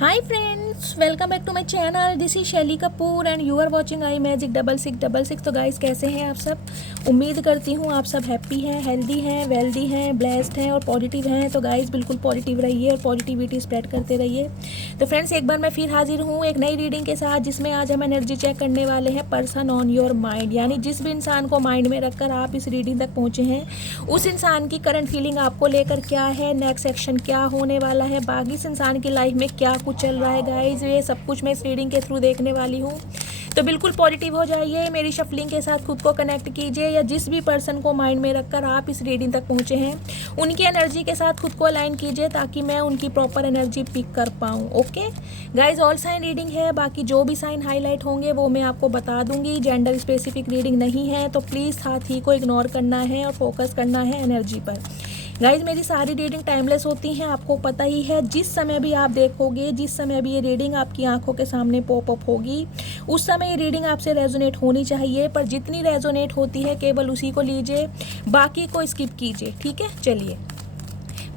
Hi friends, welcome back to my channel. This is Shaily Kapoor and you are watching I magic 6666। तो guys कैसे हैं आप सब। उम्मीद करती हूँ आप सब हैप्पी हैं, हेल्दी हैं, वेल्दी हैं, ब्लेस्ड हैं और पॉजिटिव हैं। तो गाइस बिल्कुल पॉजिटिव रहिए और पॉजिटिविटी स्प्रेड करते रहिए। तो फ्रेंड्स एक बार मैं फिर हाजिर हूँ एक नई रीडिंग के साथ, जिसमें आज हम एनर्जी चेक करने वाले हैं पर्सन ऑन योर माइंड। यानी जिस भी इंसान को माइंड में रखकर आप इस रीडिंग तक पहुँचे हैं, उस इंसान की करंट फीलिंग आपको लेकर क्या है, नेक्स्ट एक्शन क्या होने वाला है, बाकी इस इंसान की लाइफ में क्या कुछ चल रहा है। गाइज ये सब कुछ मैं इस रीडिंग के थ्रू देखने वाली हूँ। तो बिल्कुल पॉजिटिव हो जाइए, मेरी शफलिंग के साथ खुद को कनेक्ट कीजिए, या जिस भी पर्सन को माइंड में रखकर आप इस रीडिंग तक पहुँचे हैं उनकी एनर्जी के साथ खुद को अलाइन कीजिए, ताकि मैं उनकी प्रॉपर एनर्जी पिक कर पाऊँ। Okay guys, all sign reading है, बाकी जो भी साइन हाईलाइट होंगे वो मैं आपको बता दूंगी। जेंडर स्पेसिफिक रीडिंग नहीं है, तो प्लीज़ साथी को इग्नोर करना है और फोकस करना है एनर्जी पर। गाइज मेरी सारी रीडिंग टाइमलेस होती हैं, आपको पता ही है। जिस समय भी आप देखोगे, जिस समय भी ये रीडिंग आपकी आंखों के सामने पॉप अप होगी, उस समय ये रीडिंग आपसे रेजोनेट होनी चाहिए। पर जितनी रेजोनेट होती है केवल उसी को लीजिए, बाकी को स्किप कीजिए। ठीक है, चलिए।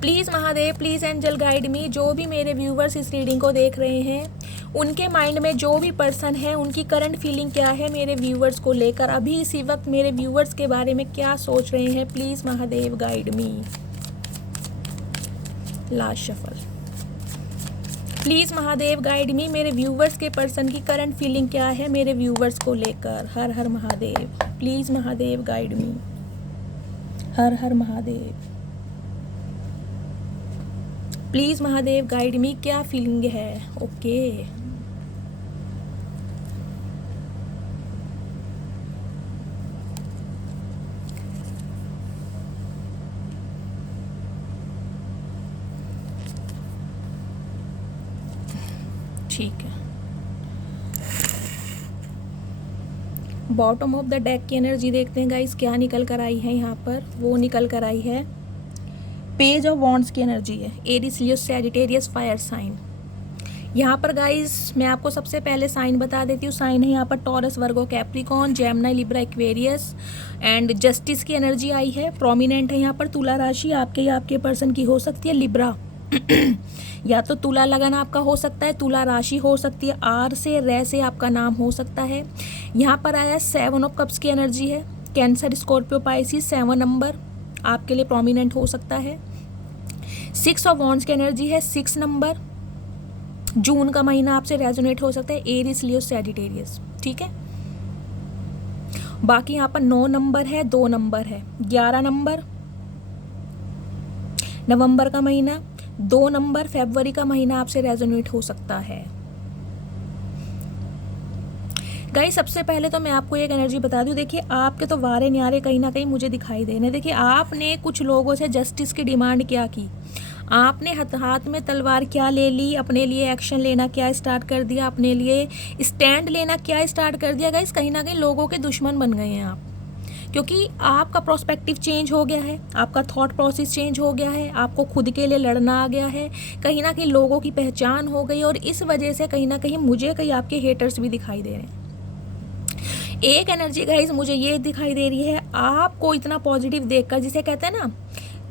Please Mahadev, please angel guide me. जो भी मेरे व्यूवर्स इस रीडिंग को देख रहे हैं, उनके माइंड में जो भी पर्सन है उनकी करंट फीलिंग क्या है मेरे व्यूवर्स को लेकर, अभी इसी वक्त मेरे व्यूवर्स के बारे में क्या सोच रहे हैं। Please Mahadev guide me. Last shuffle. Please Mahadev guide मी, मेरे व्यूवर्स के पर्सन की करंट फीलिंग क्या है मेरे व्यूवर्स को लेकर। Har Har Mahadev. Please Mahadev guide me. Har Har Mahadev. Please Mahadev guide me, क्या फीलिंग है। ओके ठीक है। बॉटम ऑफ द डेक की एनर्जी देखते हैं गाइस, क्या निकल कर आई है यहाँ पर। वो निकल कर आई है पेज ऑफ वॉन्ड्स की एनर्जी है। एरीज, लियो, सैजिटेरियस, फायर साइन। यहाँ पर गाइस मैं आपको सबसे पहले साइन बता देती हूँ। साइन है यहाँ पर taurus, Virgo, Capricorn, Gemini, Libra, Aquarius and justice की एनर्जी आई है। प्रोमिनेंट है यहाँ पर तुला राशि, आपके या आपके पर्सन की हो सकती है लिब्रा या तो तुला लगन आपका हो सकता है, तुला राशि हो सकती है, आर से, रे से आपका नाम हो सकता है। यहाँ पर आया 7 ऑफ कप्स की एनर्जी है। कैंसर, स्कॉर्पियो, पाइसिस, 7 नंबर आपके लिए प्रोमिनेंट हो सकता है। 6 ऑफ वॉन्ड्स की एनर्जी है, 6 नंबर जून का महीना आपसे रेजोनेट हो सकता है। एरीज, लियो, सैजिटेरियस। ठीक है, बाकी यहाँ पर 9 नंबर है, 2 नंबर है, 11 नंबर नवंबर का महीना, 2 नंबर फरवरी का महीना आपसे रेजोनेट हो सकता है। गाइस सबसे पहले तो मैं आपको एक एनर्जी बता दूं। देखिए आपके तो वारे न्यारे कहीं ना कहीं मुझे दिखाई दे रहे। देखिए आपने कुछ लोगों से जस्टिस की डिमांड क्या की, आपने हाथ में तलवार क्या ले ली, अपने लिए एक्शन लेना क्या स्टार्ट कर दिया, अपने लिए स्टैंड लेना क्या स्टार्ट कर दिया। गाइस कहीं ना कहीं लोगों के दुश्मन बन गए हैं आप, क्योंकि आपका प्रोस्पेक्टिव चेंज हो गया है, आपका थॉट प्रोसेस चेंज हो गया है, आपको खुद के लिए लड़ना आ गया है, कहीं ना कहीं लोगों की पहचान हो गई, और इस वजह से कहीं ना कहीं मुझे कहीं आपके हेटर्स भी दिखाई दे रहे हैं। एक एनर्जी गाइस मुझे ये दिखाई दे रही है, आपको इतना पॉजिटिव देखकर, जिसे कहते हैं ना,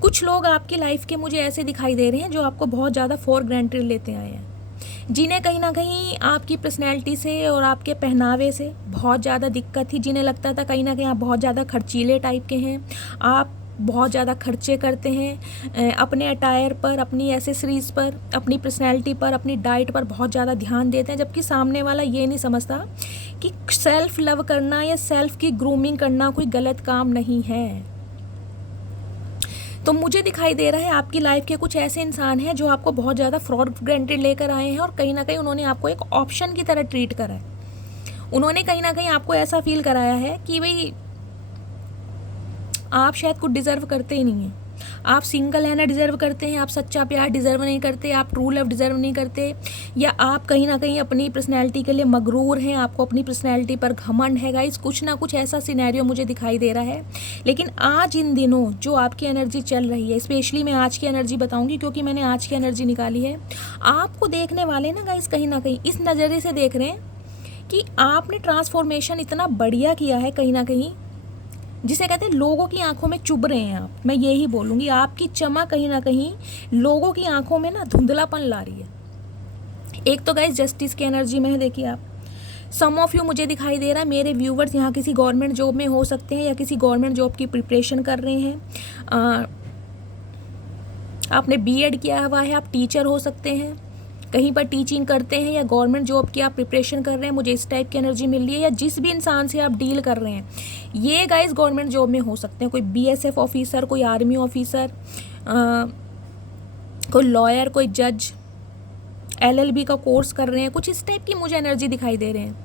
कुछ लोग आपकी लाइफ के मुझे ऐसे दिखाई दे रहे हैं जो आपको बहुत ज़्यादा फॉर ग्रांटेड लेते आए हैं, जिन्हें कहीं ना कहीं आपकी पर्सनैलिटी से और आपके पहनावे से बहुत ज़्यादा दिक्कत थी, जिन्हें लगता था कहीं ना कहीं आप बहुत ज़्यादा खर्चीले टाइप के हैं, आप बहुत ज़्यादा खर्चे करते हैं अपने अटायर पर, अपनी एसेसरीज़ पर, अपनी पर्सनैलिटी पर, अपनी डाइट पर बहुत ज़्यादा ध्यान देते हैं, जबकि सामने वाला ये नहीं समझता कि सेल्फ लव करना या सेल्फ की ग्रूमिंग करना कोई गलत काम नहीं है। तो मुझे दिखाई दे रहा है आपकी लाइफ के कुछ ऐसे इंसान हैं जो आपको बहुत ज़्यादा फॉर ग्रांटेड लेकर आए हैं, और कहीं ना कहीं उन्होंने आपको एक ऑप्शन की तरह ट्रीट करा है। उन्होंने कहीं ना कहीं आपको ऐसा फील कराया है कि भाई आप शायद कुछ डिज़र्व करते ही नहीं हैं, आप सिंगल रहना डिज़र्व करते हैं, आप सच्चा प्यार डिज़र्व नहीं करते, आप ट्रू लव डिज़र्व नहीं करते, या आप कहीं ना कहीं अपनी पर्सनैलिटी के लिए मगरूर हैं, आपको अपनी पर्सनैलिटी पर घमंड है। गाइस कुछ ना कुछ ऐसा सिनेरियो मुझे दिखाई दे रहा है। लेकिन आज इन दिनों जो आपकी एनर्जी चल रही है, स्पेशली मैं आज की एनर्जी बताऊंगी क्योंकि मैंने आज की एनर्जी निकाली है। आपको देखने वाले ना गाइस कहीं ना कहीं इस नज़रिए से देख रहे हैं कि आपने ट्रांसफॉर्मेशन इतना बढ़िया किया है, कहीं ना कहीं जिसे कहते हैं लोगों की आंखों में चुभ रहे हैं आप। मैं यही बोलूँगी, आपकी चमक कहीं ना कहीं लोगों की आंखों में ना धुंधलापन ला रही है। एक तो गाइस जस्टिस की एनर्जी में है, देखिए आप सम ऑफ यू मुझे दिखाई दे रहा है, मेरे व्यूवर्स यहाँ किसी गवर्नमेंट जॉब में हो सकते हैं या किसी गवर्नमेंट जॉब की प्रिपरेशन कर रहे हैं। आपने बीएड किया हुआ है, आप टीचर हो सकते हैं, कहीं पर टीचिंग करते हैं या गवर्नमेंट जॉब की आप प्रिपरेशन कर रहे हैं, मुझे इस टाइप की एनर्जी मिल रही है। या जिस भी इंसान से आप डील कर रहे हैं ये गाइस गवर्नमेंट जॉब में हो सकते हैं, कोई बीएसएफ ऑफिसर, कोई आर्मी ऑफिसर, कोई लॉयर, कोई जज, एलएलबी का कोर्स कर रहे हैं, कुछ इस टाइप की मुझे एनर्जी दिखाई दे रहे हैं।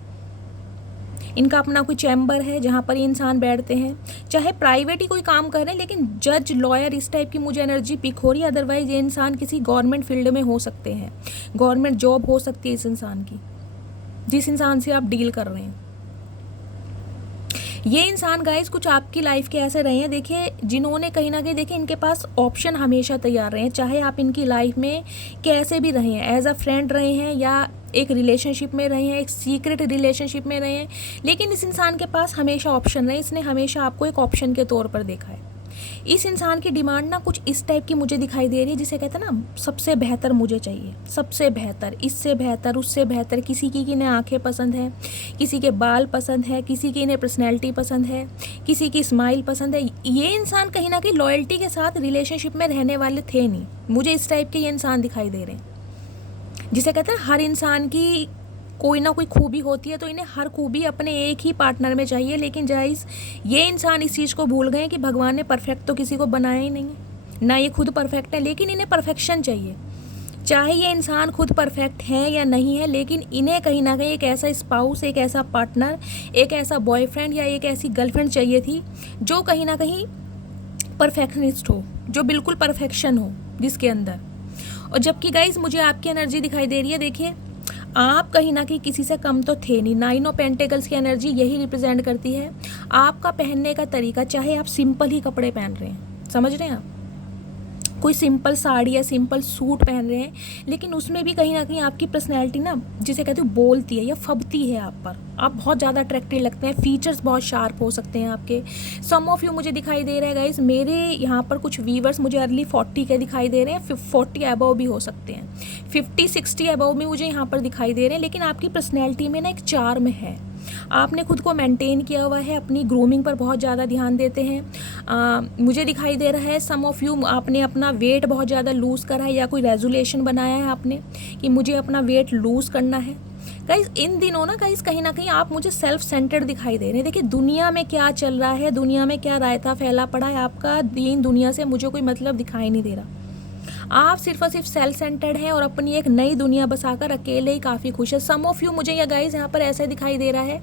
इनका अपना कोई चैम्बर है जहाँ पर ये इंसान बैठते हैं, चाहे प्राइवेट ही कोई काम कर रहे हैं, लेकिन जज, लॉयर, इस टाइप की मुझे एनर्जी पिक हो रही है। अदरवाइज ये इंसान किसी गवर्नमेंट फील्ड में हो सकते हैं, गवर्नमेंट जॉब हो सकती है इस इंसान की, जिस इंसान से आप डील कर रहे हैं। ये इंसान गाइस कुछ आपकी लाइफ के ऐसे रहे हैं, देखिए जिन्होंने कहीं ना कहीं, देखिए इनके पास ऑप्शन हमेशा तैयार रहे हैं, चाहे आप इनकी लाइफ में कैसे भी रहे हैं, एज अ फ्रेंड रहे हैं या एक रिलेशनशिप में रहे हैं, एक सीक्रेट रिलेशनशिप में रहे हैं, लेकिन इस इंसान के पास हमेशा ऑप्शन रहे, इसने हमेशा आपको एक ऑप्शन के तौर पर देखा है। इस इंसान की डिमांड ना कुछ इस टाइप की मुझे दिखाई दे रही है, जिसे कहते हैं ना सबसे बेहतर मुझे चाहिए, सबसे बेहतर, इससे बेहतर, उससे बेहतर। किसी की इन्हें आंखें पसंद है, किसी के बाल पसंद है, किसी की इन्हें पर्सनैलिटी पसंद है, किसी की स्माइल पसंद है। ये इंसान कहीं ना कहीं लॉयल्टी के साथ रिलेशनशिप में रहने वाले थे नहीं, मुझे इस टाइप के ये इंसान दिखाई दे रहे हैं, जिसे कहते हैं हर इंसान की कोई ना कोई खूबी होती है, तो इन्हें हर खूबी अपने एक ही पार्टनर में चाहिए। लेकिन गाइस ये इंसान इस चीज़ को भूल गए कि भगवान ने परफेक्ट तो किसी को बनाया ही नहीं है, ना ये खुद परफेक्ट है, लेकिन इन्हें परफेक्शन चाहिए। चाहे ये इंसान खुद परफेक्ट है या नहीं है, लेकिन इन्हें कहीं ना कहीं एक ऐसा स्पाउस, एक ऐसा पार्टनर, एक ऐसा बॉयफ्रेंड या एक ऐसी गर्लफ्रेंड चाहिए थी जो कहीं ना कहीं परफेक्शनिस्ट हो, जो बिल्कुल परफेक्शन हो जिसके अंदर। और जबकि गाइस मुझे आपकी एनर्जी दिखाई दे रही है, देखिए आप कहीं ना कहीं किसी से कम तो थे नहीं। 9 ऑफ पेंटिकल्स की एनर्जी यही रिप्रेजेंट करती है आपका पहनने का तरीका, चाहे आप सिंपल ही कपड़े पहन रहे हैं, समझ रहे हैं आप, कोई सिंपल साड़ी या सिंपल सूट पहन रहे हैं, लेकिन उसमें भी कहीं ना कहीं आपकी पर्सनैलिटी ना, जिसे कहते हैं बोलती है या फबती है आप पर, आप बहुत ज़्यादा अट्रैक्टिव लगते हैं, फीचर्स बहुत शार्प हो सकते हैं आपके। सम ऑफ यू मुझे दिखाई दे रहा है गाइस, मेरे यहाँ पर कुछ व्यूवर्स मुझे अर्ली 40 के दिखाई दे रहे हैं, 40 अबव भी हो सकते हैं, 50-60 अबव में मुझे यहाँ पर दिखाई दे रहे हैं। लेकिन आपकी पर्सनैलिटी में ना एक चार्म है, आपने खुद को मेंटेन किया हुआ है, अपनी ग्रूमिंग पर बहुत ज़्यादा ध्यान देते हैं। मुझे दिखाई दे रहा है सम ऑफ यू आपने अपना वेट बहुत ज़्यादा लूज़ करा है, या कोई रेजोल्यूशन बनाया है आपने कि मुझे अपना वेट लूज़ करना है। गाइस इन दिनों ना गाइस कहीं ना कहीं आप मुझे सेल्फ सेंटर्ड दिखाई दे रहे हैं। देखिए दुनिया में क्या चल रहा है, दुनिया में क्या रायता फैला पड़ा है, आपका दीन दुनिया से मुझे कोई मतलब दिखाई नहीं दे रहा। आप सिर्फ और सिर्फ सेल्फ सेंटर्ड हैं और अपनी एक नई दुनिया बसाकर अकेले ही काफ़ी खुश है। सम ऑफ यू मुझे या गाइस यहाँ पर ऐसे दिखाई दे रहा है,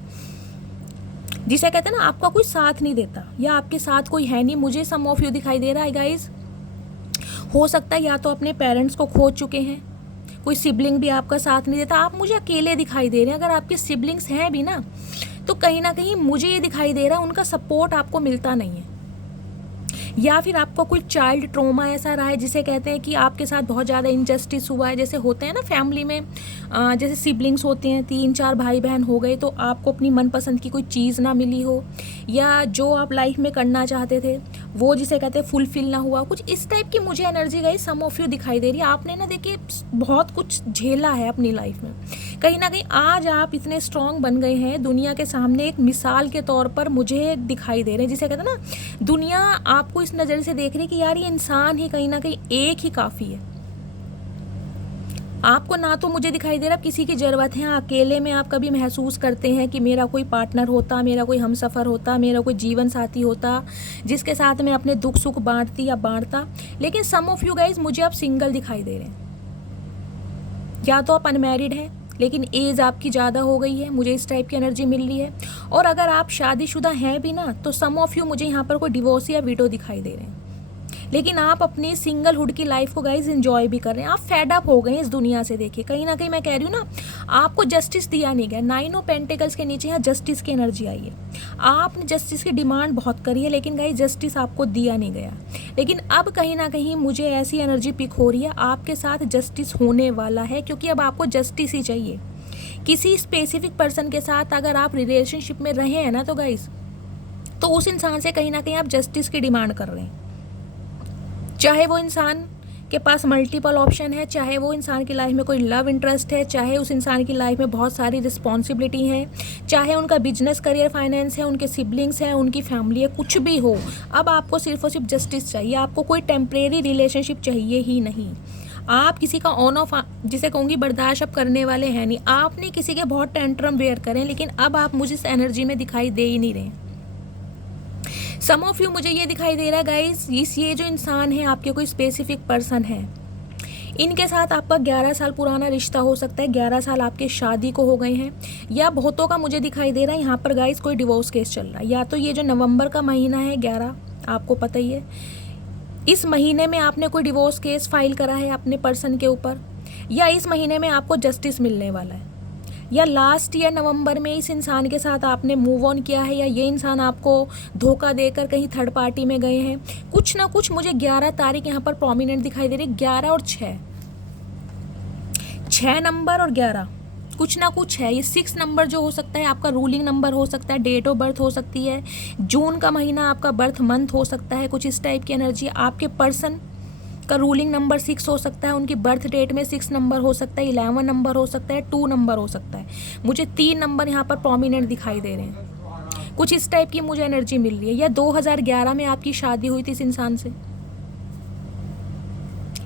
जिसे कहते हैं ना आपका कोई साथ नहीं देता या आपके साथ कोई है नहीं। मुझे सम ऑफ यू दिखाई दे रहा है गाइस, हो सकता है या तो अपने पेरेंट्स को खो चुके हैं, कोई सिबलिंग भी आपका साथ नहीं देता, आप मुझे अकेले दिखाई दे रहे हैं। अगर आपके सिबलिंग्स हैं भी ना, तो कहीं ना कहीं मुझे ये दिखाई दे रहा है उनका सपोर्ट आपको मिलता नहीं है, या फिर आपको कोई चाइल्ड ट्रॉमा ऐसा रहा है जिसे कहते हैं कि आपके साथ बहुत ज़्यादा इनजस्टिस हुआ है। जैसे होते हैं ना फैमिली में, जैसे सिबलिंग्स होते हैं, 3-4 भाई बहन हो गए, तो आपको अपनी मनपसंद की कोई चीज़ ना मिली हो, या जो आप लाइफ में करना चाहते थे वो जिसे कहते हैं फुलफिल ना हुआ, कुछ इस टाइप की मुझे एनर्जी गई सम ऑफ यू दिखाई दे रही है। आपने ना देखिए बहुत कुछ झेला है अपनी लाइफ में, कहीं ना कहीं आज आप इतने स्ट्रॉन्ग बन गए हैं, दुनिया के सामने एक मिसाल के तौर पर मुझे दिखाई दे रहे हैं, जिसे कहते हैं ना दुनिया आपको इस नज़र से देख रही है कि यार ये इंसान ही कहीं ना कहीं एक ही काफ़ी है। आपको ना तो मुझे दिखाई दे रहा किसी की ज़रूरत है, अकेले में आप कभी महसूस करते हैं कि मेरा कोई पार्टनर होता, मेरा कोई हमसफ़र होता, मेरा कोई जीवन साथी होता जिसके साथ मैं अपने दुख सुख बांटती या बांटता। लेकिन सम ऑफ यू गाइज मुझे आप सिंगल दिखाई दे रहे हैं, या तो आप अनमैरिड हैं लेकिन एज आपकी ज़्यादा हो गई है, मुझे इस टाइप की एनर्जी मिल रही है। और अगर आप शादीशुदा हैं भी ना, तो सम ऑफ यू मुझे यहाँ पर कोई डिवोर्स या विडो दिखाई दे रहे हैं, लेकिन आप अपनी सिंगलहुड की लाइफ को गाइज एंजॉय भी कर रहे हैं। आप फेड अप हो गए हैं इस दुनिया से। देखिए कहीं ना कहीं मैं कह रही हूँ ना, आपको जस्टिस दिया नहीं गया। 9 ऑफ पेंटिकल्स के नीचे यहाँ जस्टिस की एनर्जी आई है। आपने जस्टिस की डिमांड बहुत करी है, लेकिन गाइज जस्टिस आपको दिया नहीं गया। लेकिन अब कहीं ना कहीं मुझे ऐसी एनर्जी पिक हो रही है, आपके साथ जस्टिस होने वाला है, क्योंकि अब आपको जस्टिस ही चाहिए। किसी स्पेसिफिक पर्सन के साथ अगर आप रिलेशनशिप में रहे हैं ना, तो गाइज तो उस इंसान से कहीं ना कहीं आप जस्टिस की डिमांड कर रहे हैं, चाहे वो इंसान के पास मल्टीपल ऑप्शन है, चाहे वो इंसान की लाइफ में कोई लव इंटरेस्ट है, चाहे उस इंसान की लाइफ में बहुत सारी रिस्पॉन्सिबिलिटी है, चाहे उनका बिजनेस करियर फाइनेंस है, उनके सिबलिंग्स हैं, उनकी फैमिली है, कुछ भी हो। अब आपको सिर्फ और सिर्फ जस्टिस चाहिए, आपको कोई टेम्परेरी रिलेशनशिप चाहिए ही नहीं। आप किसी का ऑन ऑफ, जिसे कहूँगी, बर्दाश्त अब करने वाले हैं नहीं। आपने किसी के बहुत टेंट्रम वेयर करें, लेकिन अब आप मुझे इस एनर्जी में दिखाई दे ही नहीं रहे। सम ऑफ यू, मुझे ये दिखाई दे रहा है गाइस, ये जो इंसान है आपके कोई स्पेसिफिक पर्सन है, इनके साथ आपका 11 साल पुराना रिश्ता हो सकता है, 11 साल आपके शादी को हो गए हैं, या बहुतों का मुझे दिखाई दे रहा है यहाँ पर गाइस कोई डिवोर्स केस चल रहा है। या तो ये जो नवंबर का महीना है 11, आपको पता ही है, इस महीने में आपने कोई डिवोर्स केस फाइल करा है अपने पर्सन के ऊपर, या इस महीने में आपको जस्टिस मिलने वाला है, या लास्ट ईयर नवंबर में इस इंसान के साथ आपने मूव ऑन किया है, या ये इंसान आपको धोखा देकर कहीं थर्ड पार्टी में गए हैं। कुछ ना कुछ मुझे 11 तारीख यहाँ पर प्रोमिनेंट दिखाई दे रही, 11 और 6 नंबर और 11, कुछ ना कुछ है। ये 6 नंबर जो हो सकता है आपका रूलिंग नंबर हो सकता है, डेट ऑफ बर्थ हो सकती है, जून का महीना आपका बर्थ मंथ हो सकता है, कुछ इस टाइप की एनर्जी। आपके पर्सन का रूलिंग नंबर 6 हो सकता है, उनकी बर्थ डेट में 6 नंबर हो सकता है, 11 नंबर हो सकता है, 2 नंबर हो सकता है। मुझे 3 नंबर यहाँ पर प्रोमिनेंट दिखाई दे रहे हैं, कुछ इस टाइप की मुझे एनर्जी मिल रही है। या 2011 में आपकी शादी हुई थी इस इंसान से,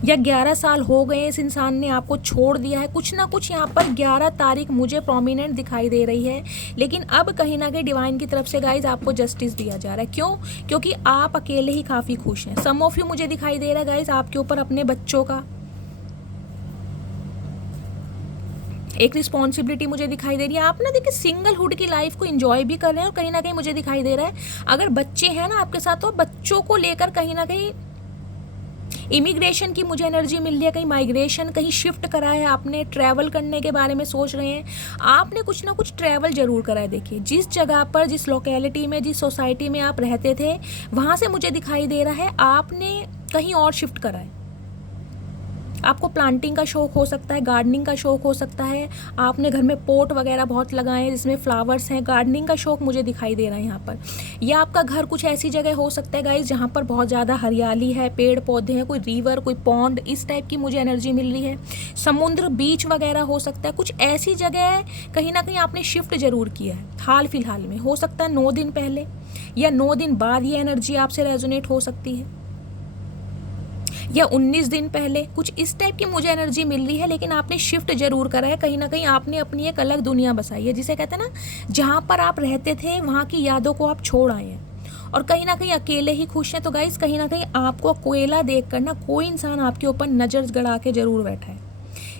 या 11 साल हो गए इस इंसान ने आपको छोड़ दिया है। कुछ ना कुछ यहाँ पर 11 तारीख मुझे प्रोमिनेंट दिखाई दे रही है, लेकिन अब कहीं ना कहीं डिवाइन की तरफ से गाइज आपको जस्टिस दिया जा रहा है। क्यों? क्योंकि आप अकेले ही काफ़ी खुश हैं। सम ऑफ यू, मुझे दिखाई दे रहा है गाइज आपके ऊपर अपने बच्चों का एक रिस्पॉन्सिबिलिटी मुझे दिखाई दे रही है। आप ना देखिए सिंगलहुड की लाइफ को एंजॉय भी कर रहे हैं, और कहीं ना कहीं मुझे दिखाई दे रहा है अगर बच्चे हैं ना आपके साथ, तो बच्चों को लेकर कहीं ना कहीं इमिग्रेशन की मुझे एनर्जी मिल रही है, कहीं माइग्रेशन, कहीं शिफ्ट करा है आपने, ट्रैवल करने के बारे में सोच रहे हैं, आपने कुछ ना कुछ ट्रैवल जरूर करा है। देखिए जिस जगह पर, जिस लोकेलिटी में, जिस सोसाइटी में आप रहते थे, वहाँ से मुझे दिखाई दे रहा है आपने कहीं और शिफ्ट करा है। आपको प्लांटिंग का शौक हो सकता है, गार्डनिंग का शौक हो सकता है, आपने घर में पोट वगैरह बहुत लगाए हैं जिसमें फ्लावर्स हैं, गार्डनिंग का शौक मुझे दिखाई दे रहा है यहाँ पर। या आपका घर कुछ ऐसी जगह हो सकता है गाइस जहाँ पर बहुत ज़्यादा हरियाली है, पेड़ पौधे हैं, कोई रिवर, कोई पॉन्ड, इस टाइप की मुझे एनर्जी मिल रही है। समुद्र, बीच वगैरह हो सकता है, कुछ ऐसी जगह कहीं ना कहीं आपने शिफ्ट जरूर किया है हाल फिलहाल में। हो सकता है 9 दिन पहले या 9 दिन बाद ये एनर्जी आपसे रेजोनेट हो सकती है, या 19 दिन पहले, कुछ इस टाइप की मुझे एनर्जी मिल रही है। लेकिन आपने शिफ्ट जरूर करा है, कहीं ना कहीं आपने अपनी एक अलग दुनिया बसाई है, जिसे कहते हैं ना जहाँ पर आप रहते थे वहाँ की यादों को आप छोड़ आए हैं, और कहीं ना कहीं अकेले ही खुश हैं। तो गाइस कहीं ना कहीं आपको कोयला देख कर ना कोई इंसान आपके ऊपर नज़र गड़ा के जरूर बैठा है।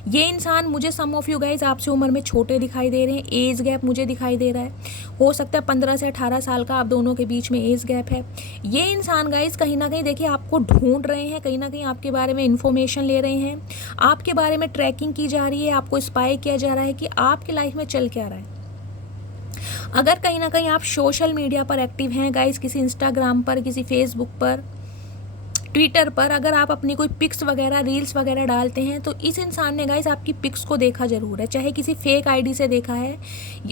ये इंसान मुझे, सम ऑफ यू गाइज आपसे उम्र में छोटे दिखाई दे रहे हैं, एज गैप मुझे दिखाई दे रहा है, हो सकता है 15 से 18 साल का आप दोनों के बीच में एज गैप है। ये इंसान गाइज कहीं ना कहीं देखिए आपको ढूंढ रहे हैं, कहीं ना कहीं आपके बारे में इन्फॉर्मेशन ले रहे हैं, आपके बारे में ट्रैकिंग की जा रही है, आपको स्पाई किया जा रहा है कि आपकी लाइफ में चल क्या रहा है। अगर कहीं ना कहीं आप सोशल मीडिया पर एक्टिव हैं गाइज, किसी इंस्टाग्राम पर, किसी फेसबुक पर, ट्विटर पर, अगर आप अपनी कोई पिक्स वगैरह, रील्स वगैरह डालते हैं, तो इस इंसान ने गाइस आपकी पिक्स को देखा जरूर है, चाहे किसी फेक आईडी से देखा है।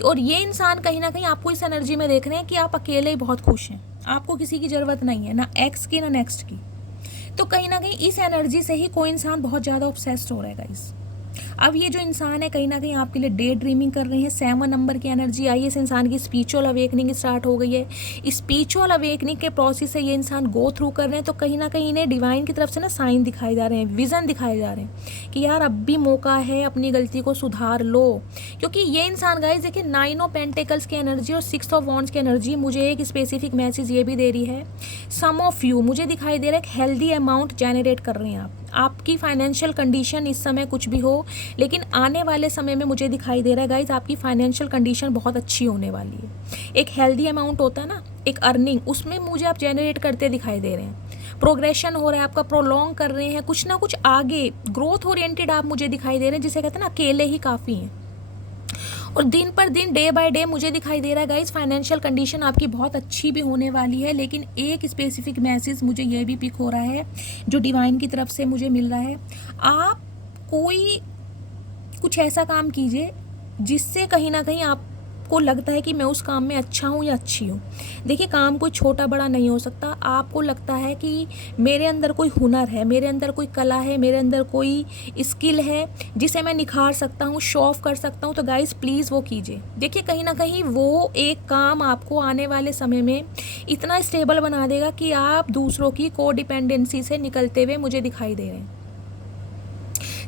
और ये इंसान कहीं ना कहीं आपको इस एनर्जी में देख रहे हैं कि आप अकेले ही बहुत खुश हैं, आपको किसी की ज़रूरत नहीं है, ना एक्स की ना नेक्स्ट की। तो कहीं ना कहीं इस एनर्जी से ही कोई इंसान बहुत ज़्यादा ऑब्सेस्ड हो रहा है गाइस। अब ये जो इंसान है कहीं ना कहीं आपके लिए डे ड्रीमिंग कर रहे हैं। 7 नंबर की एनर्जी आई है, इस इंसान की स्पिरिचुअल अवेकनिंग स्टार्ट हो गई है। स्पिरिचुअल अवेकनिंग के प्रोसेस से ये इंसान गो थ्रू कर रहे हैं। तो कहीं ना कहीं इन्हें डिवाइन की तरफ से ना साइन दिखाए जा रहे हैं, विजन दिखाए जा रहे हैं कि यार अब भी मौका है, अपनी गलती को सुधार लो। क्योंकि ये इंसान गाइस देखिए 9 ऑफ पेंटिकल्स की एनर्जी और 6 ऑफ वॉन्ड्स की एनर्जी मुझे एक स्पेसिफिक मैसेज ये भी दे रही है। सम ऑफ यू मुझे दिखाई दे रहा है एक हेल्दी अमाउंट जनरेट कर रहे हैं आप। आपकी फाइनेंशियल कंडीशन इस समय कुछ भी हो, लेकिन आने वाले समय में मुझे दिखाई दे रहा है गाइज आपकी फाइनेंशियल कंडीशन बहुत अच्छी होने वाली है। एक हेल्दी अमाउंट होता है ना, एक अर्निंग, उसमें मुझे आप जनरेट करते दिखाई दे रहे हैं। प्रोग्रेशन हो रहा है आपका, प्रोलॉन्ग कर रहे हैं, कुछ ना कुछ आगे ग्रोथ ओरिएंटेड आप मुझे दिखाई दे रहे हैं, जिसे कहते हैं ना अकेले ही काफ़ी हैं। और दिन पर दिन, डे बाय डे मुझे दिखाई दे रहा है गाइज फाइनेंशियल कंडीशन आपकी बहुत अच्छी भी होने वाली है। लेकिन एक स्पेसिफिक मैसेज मुझे ये भी पिक हो रहा है जो डिवाइन की तरफ से मुझे मिल रहा है, आप कोई कुछ ऐसा काम कीजिए जिससे कहीं ना कहीं आप आपको लगता है कि मैं उस काम में अच्छा हूँ या अच्छी हूँ। देखिए, काम कोई छोटा बड़ा नहीं हो सकता। आपको लगता है कि मेरे अंदर कोई हुनर है, मेरे अंदर कोई कला है, मेरे अंदर कोई स्किल है जिसे मैं निखार सकता हूँ, शो ऑफ कर सकता हूँ, तो गाइस प्लीज़ वो कीजिए। देखिए, कहीं ना कहीं वो एक काम आपको आने वाले समय में इतना स्टेबल बना देगा कि आप दूसरों की कोडिपेंडेंसी से निकलते हुए मुझे दिखाई दे रहे हैं।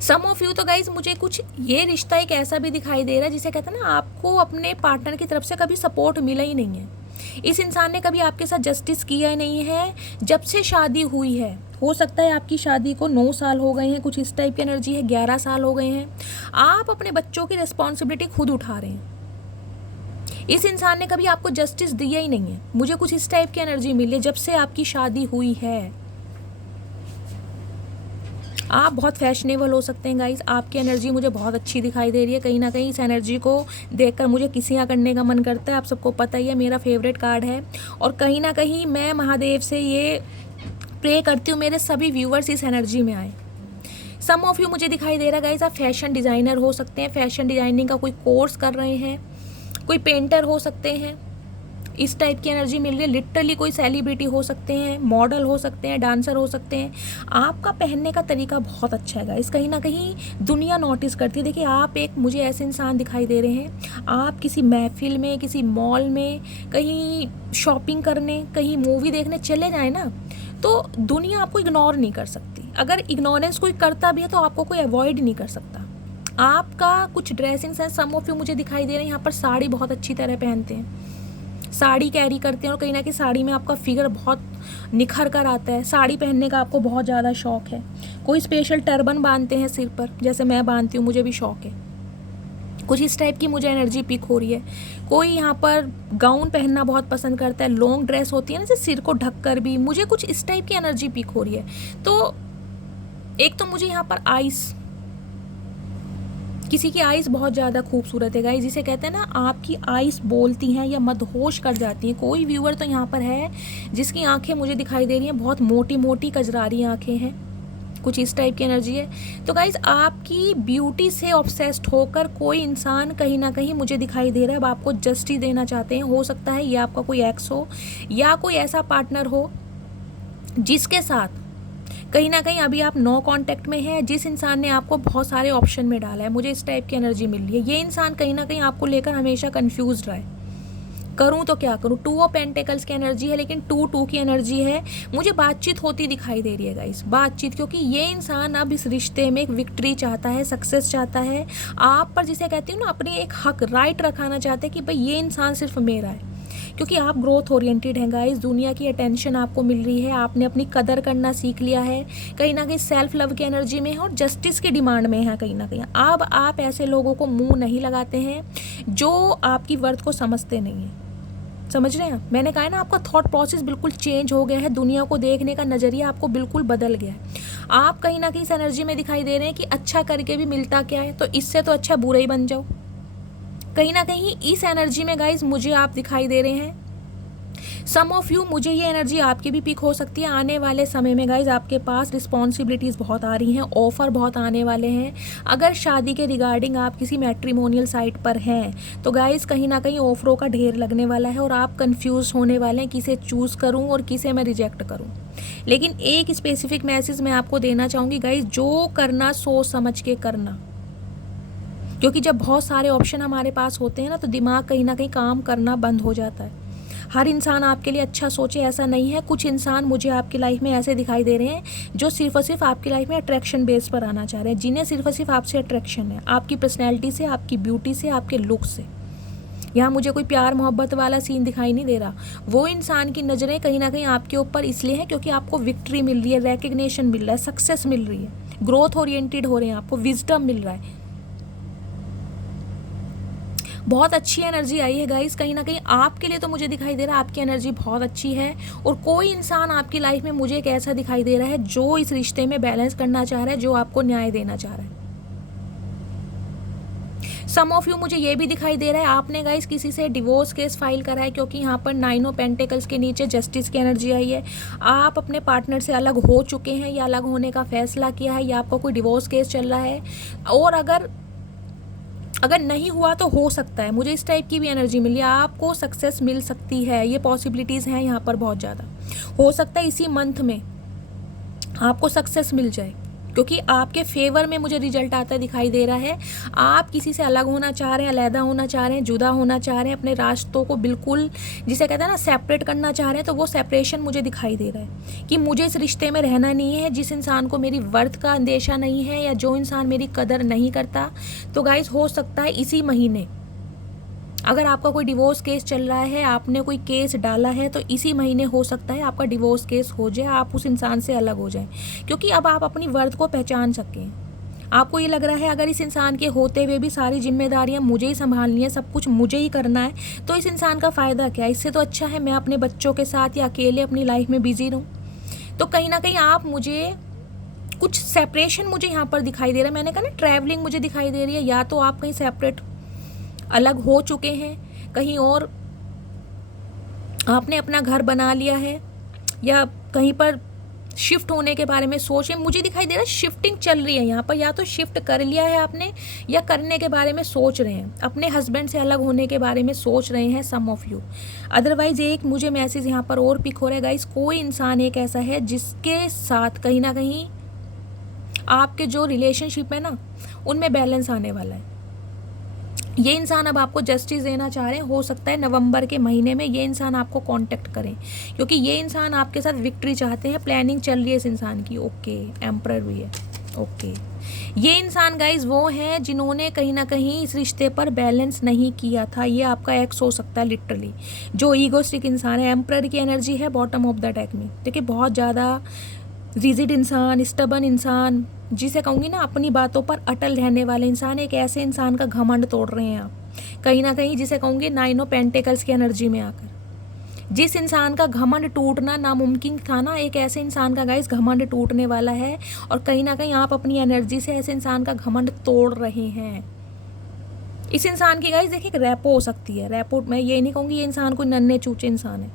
सम ऑफ यू तो गाइज मुझे कुछ ये रिश्ता एक ऐसा भी दिखाई दे रहा है जिसे कहते हैं ना, आपको अपने पार्टनर की तरफ से कभी सपोर्ट मिला ही नहीं है। इस इंसान ने कभी आपके साथ जस्टिस किया ही नहीं है जब से शादी हुई है। हो सकता है आपकी शादी को 9 साल हो गए हैं, कुछ इस टाइप की एनर्जी है, 11 साल हो गए हैं। आप अपने बच्चों की रिस्पॉन्सिबिलिटी खुद उठा रहे हैं। इस इंसान ने कभी आपको जस्टिस दिया ही नहीं है। मुझे कुछ इस टाइप की एनर्जी मिली है जब से आपकी शादी हुई है। आप बहुत फैशनेबल हो सकते हैं गाइस, आपकी एनर्जी मुझे बहुत अच्छी दिखाई दे रही है। कहीं ना कहीं इस एनर्जी को देखकर मुझे किसियाँ करने का मन करता है। आप सबको पता ही है, मेरा फेवरेट कार्ड है। और कहीं ना कहीं मैं महादेव से ये प्रे करती हूँ मेरे सभी व्यूवर्स इस एनर्जी में आए। सम ऑफ यू मुझे दिखाई दे रहा है गाइस, आप फैशन डिज़ाइनर हो सकते हैं, फैशन डिज़ाइनिंग का कोई कोर्स कर रहे हैं, कोई पेंटर हो सकते हैं, इस टाइप की एनर्जी मिल रही है। लिटरली कोई सेलिब्रिटी हो सकते हैं, मॉडल हो सकते हैं, डांसर हो सकते हैं। आपका पहनने का तरीका बहुत अच्छा है गाइस, कहीं ना कहीं दुनिया नोटिस करती है। देखिए, आप एक मुझे ऐसे इंसान दिखाई दे रहे हैं, आप किसी महफिल में, किसी मॉल में, कहीं शॉपिंग करने, कहीं मूवी देखने चले जाएँ ना, तो दुनिया आपको इग्नोर नहीं कर सकती। अगर इग्नोरेंस कोई करता भी है तो आपको कोई अवॉइड नहीं कर सकता। आपका कुछ dressing sense, some of you मुझे दिखाई दे रहे हैं यहाँ पर साड़ी बहुत अच्छी तरह पहनते हैं, साड़ी कैरी करते हैं, और कहीं ना कहीं साड़ी में आपका फिगर बहुत निखर कर आता है। साड़ी पहनने का आपको बहुत ज़्यादा शौक है। कोई स्पेशल टर्बन बांधते हैं सिर पर, जैसे मैं बांधती हूँ, मुझे भी शौक है। कुछ इस टाइप की मुझे एनर्जी पिक हो रही है। कोई यहाँ पर गाउन पहनना बहुत पसंद करता है, लॉन्ग ड्रेस होती है ना, जैसे सिर को ढक कर भी, मुझे कुछ इस टाइप की एनर्जी पिक हो रही है। तो एक तो मुझे यहाँ पर आइस, किसी की आइज़ बहुत ज़्यादा खूबसूरत है गाइस, जिसे कहते हैं ना, आपकी आइज़ बोलती हैं या मदहोश कर जाती हैं। कोई व्यूअर तो यहाँ पर है जिसकी आंखें मुझे दिखाई दे रही हैं, बहुत मोटी मोटी कजरारी आंखें हैं, कुछ इस टाइप की एनर्जी है। तो गाइस, आपकी ब्यूटी से ऑब्सेस्ड होकर कोई इंसान कहीं ना कहीं मुझे दिखाई दे रहा है, अब आपको जस्टिस देना चाहते हैं। हो सकता है ये आपका कोई एक्स हो या कोई ऐसा पार्टनर हो जिसके साथ कहीं ना कहीं अभी आप नो कांटेक्ट में हैं, जिस इंसान ने आपको बहुत सारे ऑप्शन में डाला है। मुझे इस टाइप की एनर्जी मिल रही है। ये इंसान कहीं ना कहीं आपको लेकर हमेशा कंफ्यूज रहा है, करूं तो क्या करूं। 2 ऑफ पेंटिकल्स की एनर्जी है, लेकिन 2 की एनर्जी है। मुझे बातचीत होती दिखाई दे रही है गाइस, बातचीत, क्योंकि ये इंसान अब इस रिश्ते में एक विक्ट्री चाहता है, सक्सेस चाहता है। आप पर जिसे कहती हूँ ना, अपनी एक हक, राइट रखाना चाहते हैं कि भाई ये इंसान सिर्फ मेरा है, क्योंकि आप ग्रोथ ओरिएंटेड हैं गाइस। दुनिया की अटेंशन आपको मिल रही है, आपने अपनी कदर करना सीख लिया है, कहीं ना कहीं सेल्फ लव की एनर्जी में है और जस्टिस की डिमांड में है। कहीं ना कहीं अब आप ऐसे लोगों को मुंह नहीं लगाते हैं जो आपकी वर्थ को समझते नहीं हैं। समझ रहे हैं? मैंने कहा है ना, आपका थॉट प्रोसेस बिल्कुल चेंज हो गया है, दुनिया को देखने का नज़रिया आपको बिल्कुल बदल गया है। आप कहीं ना कहीं इस एनर्जी में दिखाई दे रहे हैं कि अच्छा करके भी मिलता क्या है, तो इससे तो अच्छा बुरा ही बन जाओ। कहीं ना कहीं इस एनर्जी में गाइज मुझे आप दिखाई दे रहे हैं। सम ऑफ यू, मुझे ये एनर्जी आपकी भी पिक हो सकती है। आने वाले समय में गाइज आपके पास रिस्पॉन्सिबिलिटीज़ बहुत आ रही हैं, ऑफ़र बहुत आने वाले हैं। अगर शादी के रिगार्डिंग आप किसी मैट्रिमोनियल साइट पर हैं तो गाइज कहीं ना कहीं ऑफरों का ढेर लगने वाला है और आप कंफ्यूज होने वाले हैं, किसे चूज़ करूं और किसे मैं रिजेक्ट करूं। लेकिन एक स्पेसिफिक मैसेज मैं आपको देना चाहूँगी गाइज, जो करना सोच समझ के करना, क्योंकि जब बहुत सारे ऑप्शन हमारे पास होते हैं ना, तो दिमाग कहीं ना कहीं काम करना बंद हो जाता है। हर इंसान आपके लिए अच्छा सोचे ऐसा नहीं है। कुछ इंसान मुझे आपकी लाइफ में ऐसे दिखाई दे रहे हैं जो सिर्फ और सिर्फ आपकी लाइफ में अट्रैक्शन बेस पर आना चाह रहे हैं, जिन्हें सिर्फ और सिर्फ आपसे अट्रैक्शन है, आपकी पर्सनैलिटी से, आपकी ब्यूटी से, आपके लुक से। यहाँ मुझे कोई प्यार मोहब्बत वाला सीन दिखाई नहीं दे रहा। वो इंसान की नज़रें कहीं ना कहीं आपके ऊपर इसलिए है क्योंकि आपको विक्ट्री मिल रही है, रिकग्निशन मिल रहा है, सक्सेस मिल रही है, ग्रोथ ओरिएंटेड हो रहे हैं, आपको विजडम मिल रहा है। बहुत अच्छी एनर्जी आई है गाइस, कहीं ना कहीं आपके लिए तो मुझे दिखाई दे रहा है आपकी एनर्जी बहुत अच्छी है। और कोई इंसान आपकी लाइफ में मुझे एक ऐसा दिखाई दे रहा है जो इस रिश्ते में बैलेंस करना चाह रहा है, जो आपको न्याय देना चाह रहा है। सम ऑफ यू, मुझे ये भी दिखाई दे रहा है आपने गाइस किसी से डिवोर्स केस फाइल करा है, क्योंकि यहाँ पर 9 ऑफ पेंटिकल्स के नीचे जस्टिस की एनर्जी आई है। आप अपने पार्टनर से अलग हो चुके हैं या अलग होने का फैसला किया है, या आपका कोई डिवोर्स केस चल रहा है। और अगर अगर नहीं हुआ तो हो सकता है, मुझे इस टाइप की भी एनर्जी मिली, आपको सक्सेस मिल सकती है, ये पॉसिबिलिटीज़ हैं यहाँ पर बहुत ज़्यादा। हो सकता है इसी मंथ में आपको सक्सेस मिल जाए, क्योंकि आपके फेवर में मुझे रिजल्ट आता दिखाई दे रहा है। आप किसी से अलग होना चाह रहे हैं, अलहदा होना चाह रहे हैं, जुदा होना चाह रहे हैं, अपने रास्तों को बिल्कुल जिसे कहते हैं ना सेपरेट करना चाह रहे हैं, तो वो सेपरेशन मुझे दिखाई दे रहा है कि मुझे इस रिश्ते में रहना नहीं है। जिस इंसान को मेरी वर्थ का अंदेशा नहीं है या जो इंसान मेरी कदर नहीं करता, तो गाइस हो सकता है इसी महीने, अगर आपका कोई डिवोर्स केस चल रहा है, आपने कोई केस डाला है, तो इसी महीने हो सकता है आपका डिवोर्स केस हो जाए, आप उस इंसान से अलग हो जाएं, क्योंकि अब आप अपनी वर्थ को पहचान सकें। आपको ये लग रहा है अगर इस इंसान के होते हुए भी सारी जिम्मेदारियां मुझे ही संभालनी है, सब कुछ मुझे ही करना है, तो इस इंसान का फ़ायदा क्या है? इससे तो अच्छा है मैं अपने बच्चों के साथ या अकेले अपनी लाइफ में बिजी रहूँ। तो कहीं ना कहीं आप मुझे कुछ सेपरेशन मुझे यहाँ पर दिखाई दे रहा है। मैंने कहा ना ट्रैवलिंग मुझे दिखाई दे रही है, या तो आप कहीं सेपरेट अलग हो चुके हैं, कहीं और आपने अपना घर बना लिया है, या कहीं पर शिफ्ट होने के बारे में सोच रहे। मुझे दिखाई दे रहा है शिफ्टिंग चल रही है यहाँ पर, या तो शिफ्ट कर लिया है आपने या करने के बारे में सोच रहे हैं, अपने हस्बैंड से अलग होने के बारे में सोच रहे हैं सम ऑफ यू। अदरवाइज एक मुझे मैसेज यहाँ पर और पिक हो रहा है गाइस, कोई इंसान एक ऐसा है जिसके साथ कहीं ना कहीं आपके जो रिलेशनशिप है ना उनमें बैलेंस आने वाला है। ये इंसान अब आपको जस्टिस देना चाह रहे हैं। हो सकता है नवंबर के महीने में ये इंसान आपको कांटेक्ट करें, क्योंकि ये इंसान आपके साथ विक्ट्री चाहते हैं, प्लानिंग चल रही है इस इंसान की। ओके, एम्परर भी है। ओके, ये इंसान गाइज वो हैं जिन्होंने कहीं ना कहीं इस रिश्ते पर बैलेंस नहीं किया था। ये आपका एक्स हो सकता है लिटरली, जो ईगोस्टिक इंसान है। एम्परर की एनर्जी है बॉटम ऑफ द डेक में। देखिए बहुत ज़्यादा रिजिड इंसान, स्टबन इंसान, जिसे कहूँगी ना अपनी बातों पर अटल रहने वाले इंसान, एक ऐसे इंसान का घमंड तोड़ रहे हैं आप कहीं ना कहीं, जिसे कहूँगी 9 ऑफ पेंटिकल्स की एनर्जी में आकर। जिस इंसान का घमंड टूटना नामुमकिन था ना, एक ऐसे इंसान का गाइस घमंड टूटने वाला है, और कहीं ना कहीं आप अपनी एनर्जी से ऐसे इंसान का घमंड तोड़ रहे हैं। इस इंसान की गाइस देखिए एक रैपो हो सकती है। रैपो मैं ये नहीं कहूँगी ये इंसान कोई नन्हे चूचे इंसान है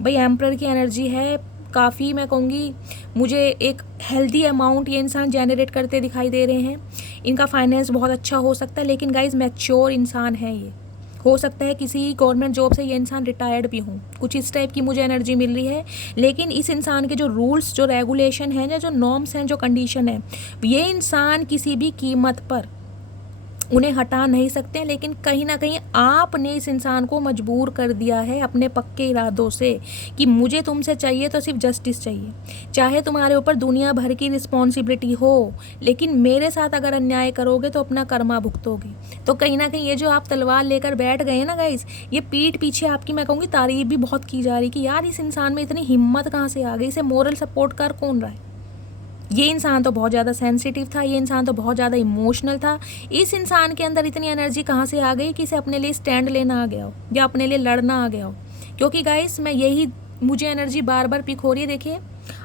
भाई। एम्परर की एनर्जी है, काफ़ी मैं कहूँगी मुझे एक हेल्दी अमाउंट ये इंसान जनरेट करते दिखाई दे रहे हैं। इनका फाइनेंस बहुत अच्छा हो सकता है, लेकिन गाइज मैच्योर इंसान है ये। हो सकता है किसी गवर्नमेंट जॉब से ये इंसान रिटायर्ड भी हों, कुछ इस टाइप की मुझे एनर्जी मिल रही है। लेकिन इस इंसान के जो रूल्स, जो रेगुलेशन हैं, जो नॉर्म्स हैं, जो कंडीशन है, ये इंसान किसी भी कीमत पर उन्हें हटा नहीं सकते हैं। लेकिन कहीं ना कहीं आपने इस इंसान को मजबूर कर दिया है अपने पक्के इरादों से कि मुझे तुमसे चाहिए तो सिर्फ जस्टिस चाहिए, चाहे तुम्हारे ऊपर दुनिया भर की रिस्पॉन्सिबिलिटी हो, लेकिन मेरे साथ अगर अन्याय करोगे तो अपना कर्मा भुगतोगे। तो कहीं ना कहीं ये जो आप तलवार लेकर बैठ गए हैं ना गाइस, ये पीठ पीछे आपकी मैं कहूँगी तारीफ भी बहुत की जा रही कि यार इस इंसान में इतनी हिम्मत कहाँ से आ गई, इसे मोरल सपोर्ट कर कौन रहा है। ये इंसान तो बहुत ज़्यादा सेंसिटिव था, ये इंसान तो बहुत ज़्यादा इमोशनल था। इस इंसान के अंदर इतनी एनर्जी कहाँ से आ गई कि इसे अपने लिए स्टैंड लेना आ गया हो या अपने लिए लड़ना आ गया हो। क्योंकि गाइस मैं यही मुझे एनर्जी बार बार पिक हो रही है। देखिए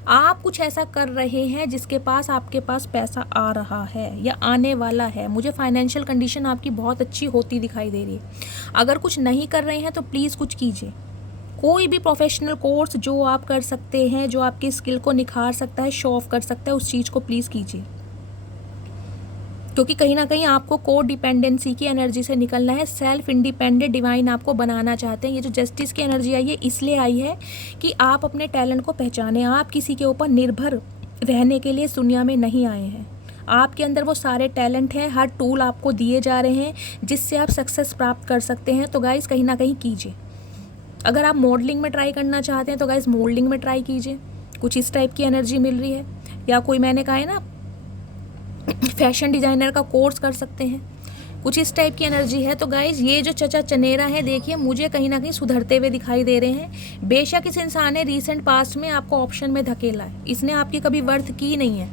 आप कुछ ऐसा कर रहे हैं जिसके पास आपके पास पैसा आ रहा है या आने वाला है। मुझे फाइनेंशियल कंडीशन आपकी बहुत अच्छी होती दिखाई दे रही है। अगर कुछ नहीं कर रहे हैं तो प्लीज़ कुछ कीजिए। कोई भी प्रोफेशनल कोर्स जो आप कर सकते हैं, जो आपकी स्किल को निखार सकता है, शो ऑफ कर सकता है, उस चीज़ को प्लीज़ कीजिए। क्योंकि कहीं ना कहीं आपको को डिपेंडेंसी की एनर्जी से निकलना है। सेल्फ इंडिपेंडेंट डिवाइन आपको बनाना चाहते हैं। ये जो जस्टिस की एनर्जी आई है इसलिए आई है कि आप अपने टैलेंट को पहचानें। आप किसी के ऊपर निर्भर रहने के लिए इस दुनिया में नहीं आए हैं। आपके अंदर वो सारे टैलेंट हैं, हर टूल आपको दिए जा रहे हैं जिससे आप सक्सेस प्राप्त कर सकते हैं। तो गाइस कहीं ना कहीं कीजिए। अगर आप मॉडलिंग में ट्राई करना चाहते हैं तो गाइस मॉडलिंग में ट्राई कीजिए, कुछ इस टाइप की एनर्जी मिल रही है। या कोई मैंने कहा है ना फैशन डिज़ाइनर का कोर्स कर सकते हैं, कुछ इस टाइप की एनर्जी है। तो गाइज ये जो चचा चनेरा है देखिए मुझे कहीं ना कहीं सुधरते हुए दिखाई दे रहे हैं। बेशक इस इंसान ने रीसेंट पास्ट में आपको ऑप्शन में धकेला है, इसने आपकी कभी वर्थ की नहीं है,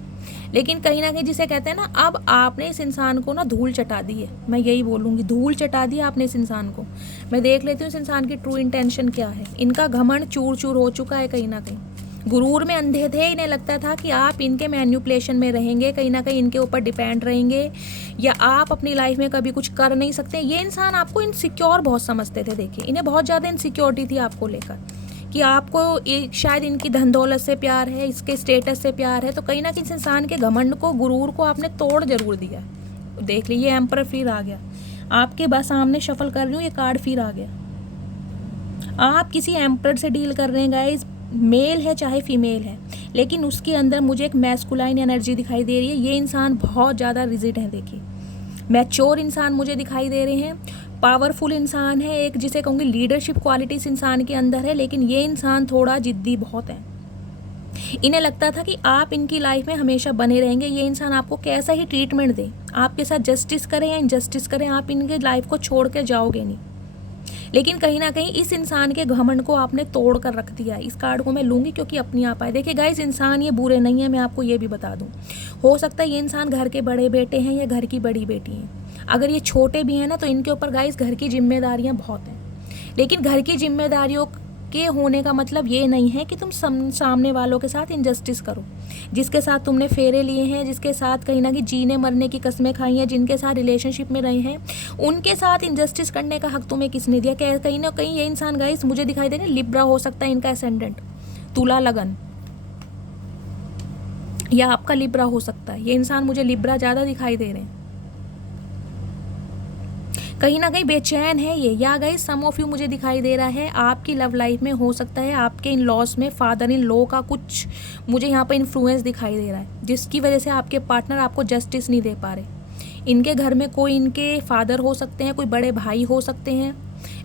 लेकिन कहीं ना कहीं जिसे कहते हैं ना अब आपने इस इंसान को ना धूल चटा दी है। मैं यही बोलूँगी, धूल चटा दी आपने इस इंसान को। मैं देख लेती हूँ इस इंसान की ट्रू इंटेंशन क्या है। इनका घमंड चूर चूर हो चुका है, कहीं ना कहीं गुरूर में अंधे थे। इन्हें लगता था कि आप इनके मैन्युपुलेशन में रहेंगे, कहीं ना कहीं इनके ऊपर डिपेंड रहेंगे, या आप अपनी लाइफ में कभी कुछ कर नहीं सकते। ये इंसान आपको इनसिक्योर बहुत समझते थे। देखिए इन्हें बहुत ज़्यादा इनसिक्योरिटी थी आपको लेकर कि आपको शायद इनकी धन दौलत से प्यार है, इसके स्टेटस से प्यार है। तो कहीं ना कहीं इस इंसान के घमंड को, गुरूर को आपने तोड़ जरूर दिया। देख लीजिए एम्परर फिर आ गया। आपके बस सामने शफल कर रही हूँ, ये कार्ड फिर आ गया। आप किसी एम्परर से डील कर रहे हैं गाइज, मेल है चाहे फीमेल है, लेकिन उसके अंदर मुझे एक मैस्कुलाइन एनर्जी दिखाई दे रही है। ये इंसान बहुत ज़्यादा रिजिड है, देखिए मैच्योर इंसान मुझे दिखाई दे रहे हैं, पावरफुल इंसान है, एक जिसे कहूँगी लीडरशिप क्वालिटीज़ इंसान के अंदर है, लेकिन ये इंसान थोड़ा जिद्दी बहुत है। इन्हें लगता था कि आप इनकी लाइफ में हमेशा बने रहेंगे, ये इंसान आपको कैसा ही ट्रीटमेंट दे, आपके साथ जस्टिस करें या इनजस्टिस करें, आप इनके लाइफ को छोड़ कर जाओगे नहीं। लेकिन कहीं ना कहीं इस इंसान के घमंड को आपने तोड़ कर रख दिया। इस कार्ड को मैं लूँगी क्योंकि अपनी आप आए। देखिए गाइस, इंसान ये बुरे नहीं है, मैं आपको ये भी बता दूँ। हो सकता है ये इंसान घर के बड़े बेटे हैं या घर की बड़ी बेटी हैं। अगर ये छोटे भी हैं ना, तो इनके ऊपर गाइस घर की जिम्मेदारियाँ बहुत हैं। लेकिन घर की जिम्मेदारियों के होने का मतलब ये नहीं है कि तुम सामने वालों के साथ इनजस्टिस करो। जिसके साथ तुमने फेरे लिए हैं, जिसके साथ कहीं ना कहीं जीने मरने की कस्में खाई हैं, जिनके साथ रिलेशनशिप में रहे हैं, उनके साथ इनजस्टिस करने का हक तुम्हें किसने दिया? कहीं ना कहीं ये इंसान गाइस मुझे दिखाई दे रहा है लिब्रा हो सकता है इनका एसेंडेंट, तुला लगन, या आपका लिब्रा हो सकता है। ये इंसान मुझे लिब्रा ज़्यादा दिखाई दे रहे हैं। कहीं ना कहीं बेचैन है ये, या गाइस सम ऑफ यू मुझे दिखाई दे रहा है आपकी लव लाइफ में हो सकता है आपके इन लॉज में फादर इन लॉ का कुछ मुझे यहाँ पर इन्फ्लुएंस दिखाई दे रहा है, जिसकी वजह से आपके पार्टनर आपको जस्टिस नहीं दे पा रहे। इनके घर में कोई इनके फादर हो सकते हैं, कोई बड़े भाई हो सकते हैं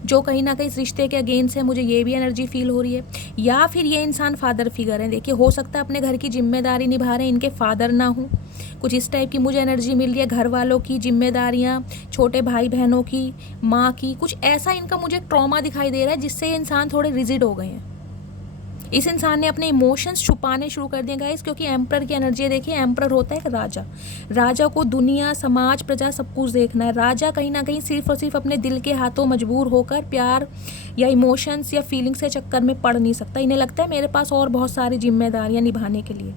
जो कहीं ना कहीं इस रिश्ते के अगेंस्ट है, मुझे ये भी एनर्जी फील हो रही है। या फिर ये इंसान फादर फिगर है। देखिए हो सकता है अपने घर की जिम्मेदारी निभा रहे हैं, इनके फादर ना हो, कुछ इस टाइप की मुझे एनर्जी मिल रही है। घर वालों की जिम्मेदारियाँ, छोटे भाई बहनों की, माँ की, कुछ ऐसा इनका मुझे ट्रॉमा दिखाई दे रहा है जिससे ये इंसान थोड़े रिजिड हो गए हैं। इस इंसान ने अपने इमोशंस छुपाने शुरू कर दिए गाइस, क्योंकि एम्परर की एनर्जी देखिए, एम्परर होता है एक राजा। राजा को दुनिया, समाज, प्रजा सब कुछ देखना है। राजा कहीं ना कहीं सिर्फ और सिर्फ अपने दिल के हाथों मजबूर होकर प्यार या इमोशंस या फीलिंग्स के चक्कर में पड़ नहीं सकता। इन्हें लगता है मेरे पास और बहुत सारी जिम्मेदारियाँ निभाने के लिए।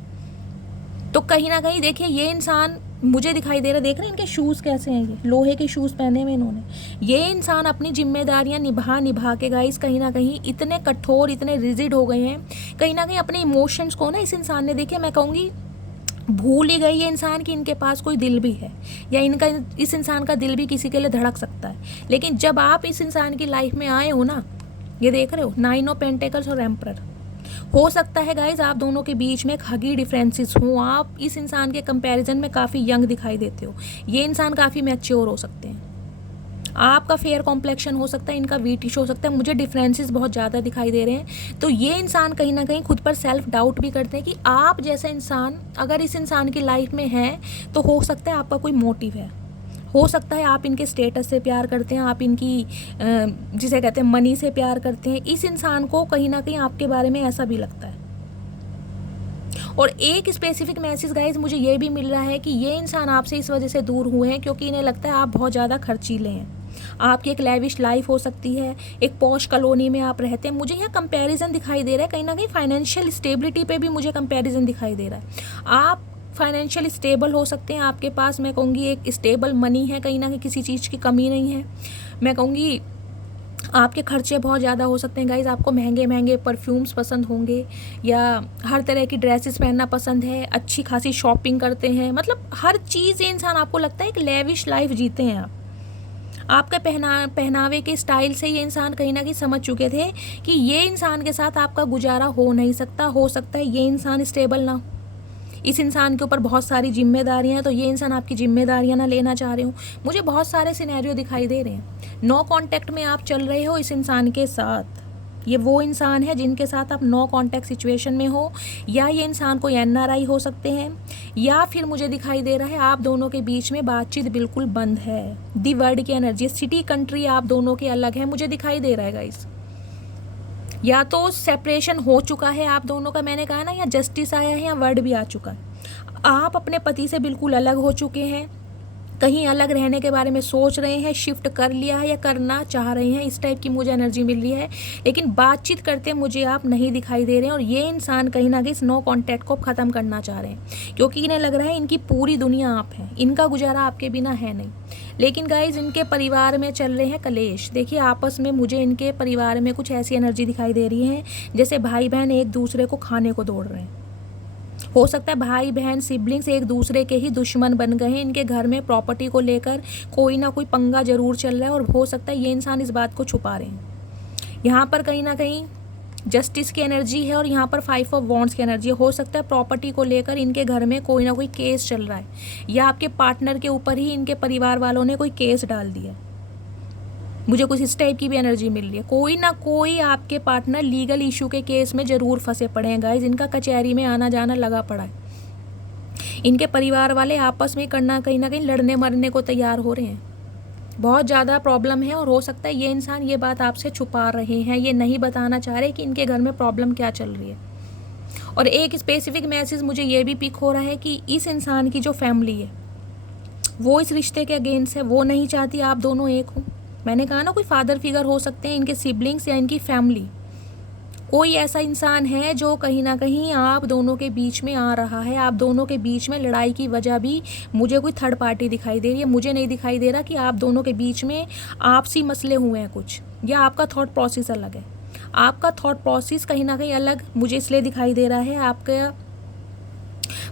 तो कहीं ना कहीं देखिए ये इंसान मुझे दिखाई दे रहा है, देख रहे हैं इनके शूज़ कैसे हैं, ये लोहे के शूज़ पहने हुए इन्होंने। ये इंसान अपनी जिम्मेदारियां निभा के गाइस कहीं ना कहीं इतने कठोर, इतने रिजिड हो गए हैं। कहीं ना कहीं अपने इमोशंस को ना इस इंसान ने, देखिए मैं कहूँगी भूल ही गई ये इंसान कि इनके पास कोई दिल भी है, या इनका इस इंसान का दिल भी किसी के लिए धड़क सकता है। लेकिन जब आप इस इंसान की लाइफ में आए हो ना, ये देख रहे हो 9 ऑफ पेंटिकल्स और एम्परर, हो सकता है गाइज आप दोनों के बीच में एक हगी डिफरेंसेस हो। आप इस इंसान के कंपैरिजन में काफ़ी यंग दिखाई देते हो, ये इंसान काफ़ी मैच्योर हो सकते हैं। आपका फेयर कॉम्प्लेक्शन हो सकता है, इनका वीटिश हो सकता है, मुझे डिफरेंसेस बहुत ज़्यादा दिखाई दे रहे हैं। तो ये इंसान कहीं ना कहीं खुद पर सेल्फ डाउट भी करते हैं कि आप जैसा इंसान अगर इस इंसान की लाइफ में है तो हो सकता है आपका कोई मोटिव है, हो सकता है आप इनके स्टेटस से प्यार करते हैं, आप इनकी जिसे कहते हैं मनी से प्यार करते हैं। इस इंसान को कहीं ना कहीं आपके बारे में ऐसा भी लगता है। और एक स्पेसिफिक मैसेज गाइज मुझे ये भी मिल रहा है कि ये इंसान आपसे इस वजह से दूर हुए हैं क्योंकि इन्हें लगता है आप बहुत ज़्यादा खर्चीले हैं। आपकी एक लैविश लाइफ हो सकती है, एक पॉश कॉलोनी में आप रहते हैं। मुझे यहाँ कंपैरिजन दिखाई दे रहा है, कहीं ना कहीं फाइनेंशियल स्टेबिलिटी पे भी मुझे कंपैरिजन दिखाई दे रहा है। आप फाइनेंशियल स्टेबल हो सकते हैं, आपके पास मैं कहूँगी एक स्टेबल मनी है, कहीं ना कहीं किसी चीज़ की कमी नहीं है। मैं कहूँगी आपके खर्चे बहुत ज़्यादा हो सकते हैं गाइज, आपको महंगे महंगे परफ्यूम्स पसंद होंगे, या हर तरह की ड्रेसेस पहनना पसंद है, अच्छी खासी शॉपिंग करते हैं, मतलब हर चीज़ ये इंसान आपको लगता है एक लेविश लाइफ जीते हैं आप। आपके पहनावे के स्टाइल से ये इंसान कहीं ना कहीं समझ चुके थे कि ये इंसान के साथ आपका गुजारा हो नहीं सकता। हो सकता है ये इंसान स्टेबल ना हो, इस इंसान के ऊपर बहुत सारी जिम्मेदारियां हैं, तो ये इंसान आपकी जिम्मेदारियां ना लेना चाह रहे हो। मुझे बहुत सारे सिनेरियो दिखाई दे रहे हैं। नो कांटेक्ट में आप चल रहे हो इस इंसान के साथ, ये वो इंसान है जिनके साथ आप नो कांटेक्ट सिचुएशन में हो, या ये इंसान कोई एनआरआई हो सकते हैं, या फिर मुझे दिखाई दे रहा है आप दोनों के बीच में बातचीत बिल्कुल बंद है। दी वर्ड की एनर्जी, सिटी कंट्री आप दोनों के अलग है, मुझे दिखाई दे रहा है गाइस। या तो सेपरेशन हो चुका है आप दोनों का, मैंने कहा ना, या जस्टिस आया है, या वर्ड भी आ चुका है। आप अपने पति से बिल्कुल अलग हो चुके हैं, कहीं अलग रहने के बारे में सोच रहे हैं, शिफ्ट कर लिया है या करना चाह रहे हैं, इस टाइप की मुझे एनर्जी मिल रही है। लेकिन बातचीत करते मुझे आप नहीं दिखाई दे रहे हैं, और ये इंसान कहीं ना कहीं इस नो कॉन्टैक्ट को ख़त्म करना चाह रहे हैं, क्योंकि इन्हें लग रहा है इनकी पूरी दुनिया आप हैं, इनका गुजारा आपके बिना है नहीं। लेकिन गाइज इनके परिवार में चल रहे हैं कलेश। देखिए आपस में मुझे इनके परिवार में कुछ ऐसी एनर्जी दिखाई दे रही है जैसे भाई बहन एक दूसरे को खाने को दौड़ रहे हैं। हो सकता है भाई बहन सिबलिंग्स एक दूसरे के ही दुश्मन बन गए हैं, इनके घर में प्रॉपर्टी को लेकर कोई ना कोई पंगा जरूर चल रहा है, और हो सकता है ये इंसान इस बात को छुपा रहे हैं। यहाँ पर कहीं ना कहीं जस्टिस की एनर्जी है और यहाँ पर 5 ऑफ वॉन्ड्स की एनर्जी है। हो सकता है प्रॉपर्टी को लेकर इनके घर में कोई ना कोई केस चल रहा है, या आपके पार्टनर के ऊपर ही इनके परिवार वालों ने कोई केस डाल दिया। मुझे कुछ इस टाइप की भी एनर्जी मिल रही है। कोई ना कोई आपके पार्टनर लीगल इशू के केस में ज़रूर फंसे पड़े हैं गाइज, इनका कचहरी में आना जाना लगा पड़ा है। इनके परिवार वाले आपस में करना कहीं ना कहीं लड़ने मरने को तैयार हो रहे हैं। बहुत ज़्यादा प्रॉब्लम है, और हो सकता है ये इंसान ये बात आपसे छुपा रहे हैं, ये नहीं बताना चाह रहे कि इनके घर में प्रॉब्लम क्या चल रही है। और एक स्पेसिफिक मैसेज मुझे ये भी पिक हो रहा है कि इस इंसान की जो फैमिली है वो इस रिश्ते के अगेंस्ट है, वो नहीं चाहती आप दोनों एक हो। मैंने कहा ना, कोई फादर फिगर हो सकते हैं, इनके सिबलिंग्स या इनकी फैमिली, कोई ऐसा इंसान है जो कहीं ना कहीं आप दोनों के बीच में आ रहा है। आप दोनों के बीच में लड़ाई की वजह भी मुझे कोई थर्ड पार्टी दिखाई दे रही है। मुझे नहीं दिखाई दे रहा कि आप दोनों के बीच में आपसी मसले हुए हैं कुछ, या आपका थॉट प्रोसेस अलग है। आपका थॉट प्रोसेस कहीं ना कहीं अलग मुझे इसलिए दिखाई दे रहा है, आपका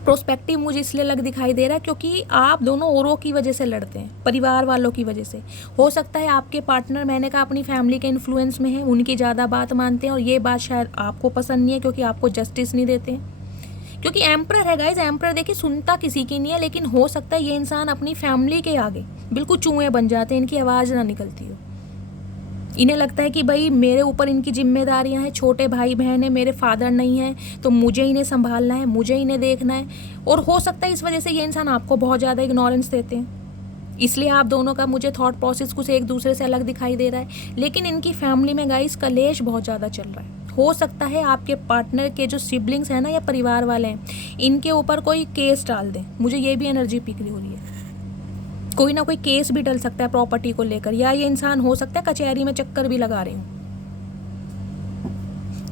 प्रोस्पेक्टिव मुझे इसलिए अलग दिखाई दे रहा है क्योंकि आप दोनों औरों की वजह से लड़ते हैं, परिवार वालों की वजह से। हो सकता है आपके पार्टनर, मैंने कहा, अपनी फैमिली के इन्फ्लुएंस में है, उनकी ज़्यादा बात मानते हैं, और ये बात शायद आपको पसंद नहीं है क्योंकि आपको जस्टिस नहीं देते हैं। क्योंकि एम्परर है गाइज, एम्परर देखिए सुनता किसी की नहीं है, लेकिन हो सकता है ये इंसान अपनी फैमिली के आगे बिल्कुल चूहे बन जाते हैं, इनकी आवाज़ ना निकलती हो। इन्हें लगता है कि भाई मेरे ऊपर इनकी जिम्मेदारियां हैं, छोटे भाई बहन है, मेरे फादर नहीं हैं, तो मुझे इन्हें संभालना है, मुझे इन्हें देखना है। और हो सकता है इस वजह से ये इंसान आपको बहुत ज़्यादा इग्नोरेंस देते हैं, इसलिए आप दोनों का मुझे थॉट प्रोसेस कुछ एक दूसरे से अलग दिखाई दे रहा है। लेकिन इनकी फैमिली में गाइस कलेश बहुत ज़्यादा चल रहा है। हो सकता है आपके पार्टनर के जो सिबलिंग्स हैं ना, या परिवार वाले हैं, इनके ऊपर कोई केस डाल दें। मुझे ये भी एनर्जी पिक हो रही है, कोई ना कोई केस भी डल सकता है प्रॉपर्टी को लेकर, या ये इंसान हो सकता है कचहरी में चक्कर भी लगा रहे हो।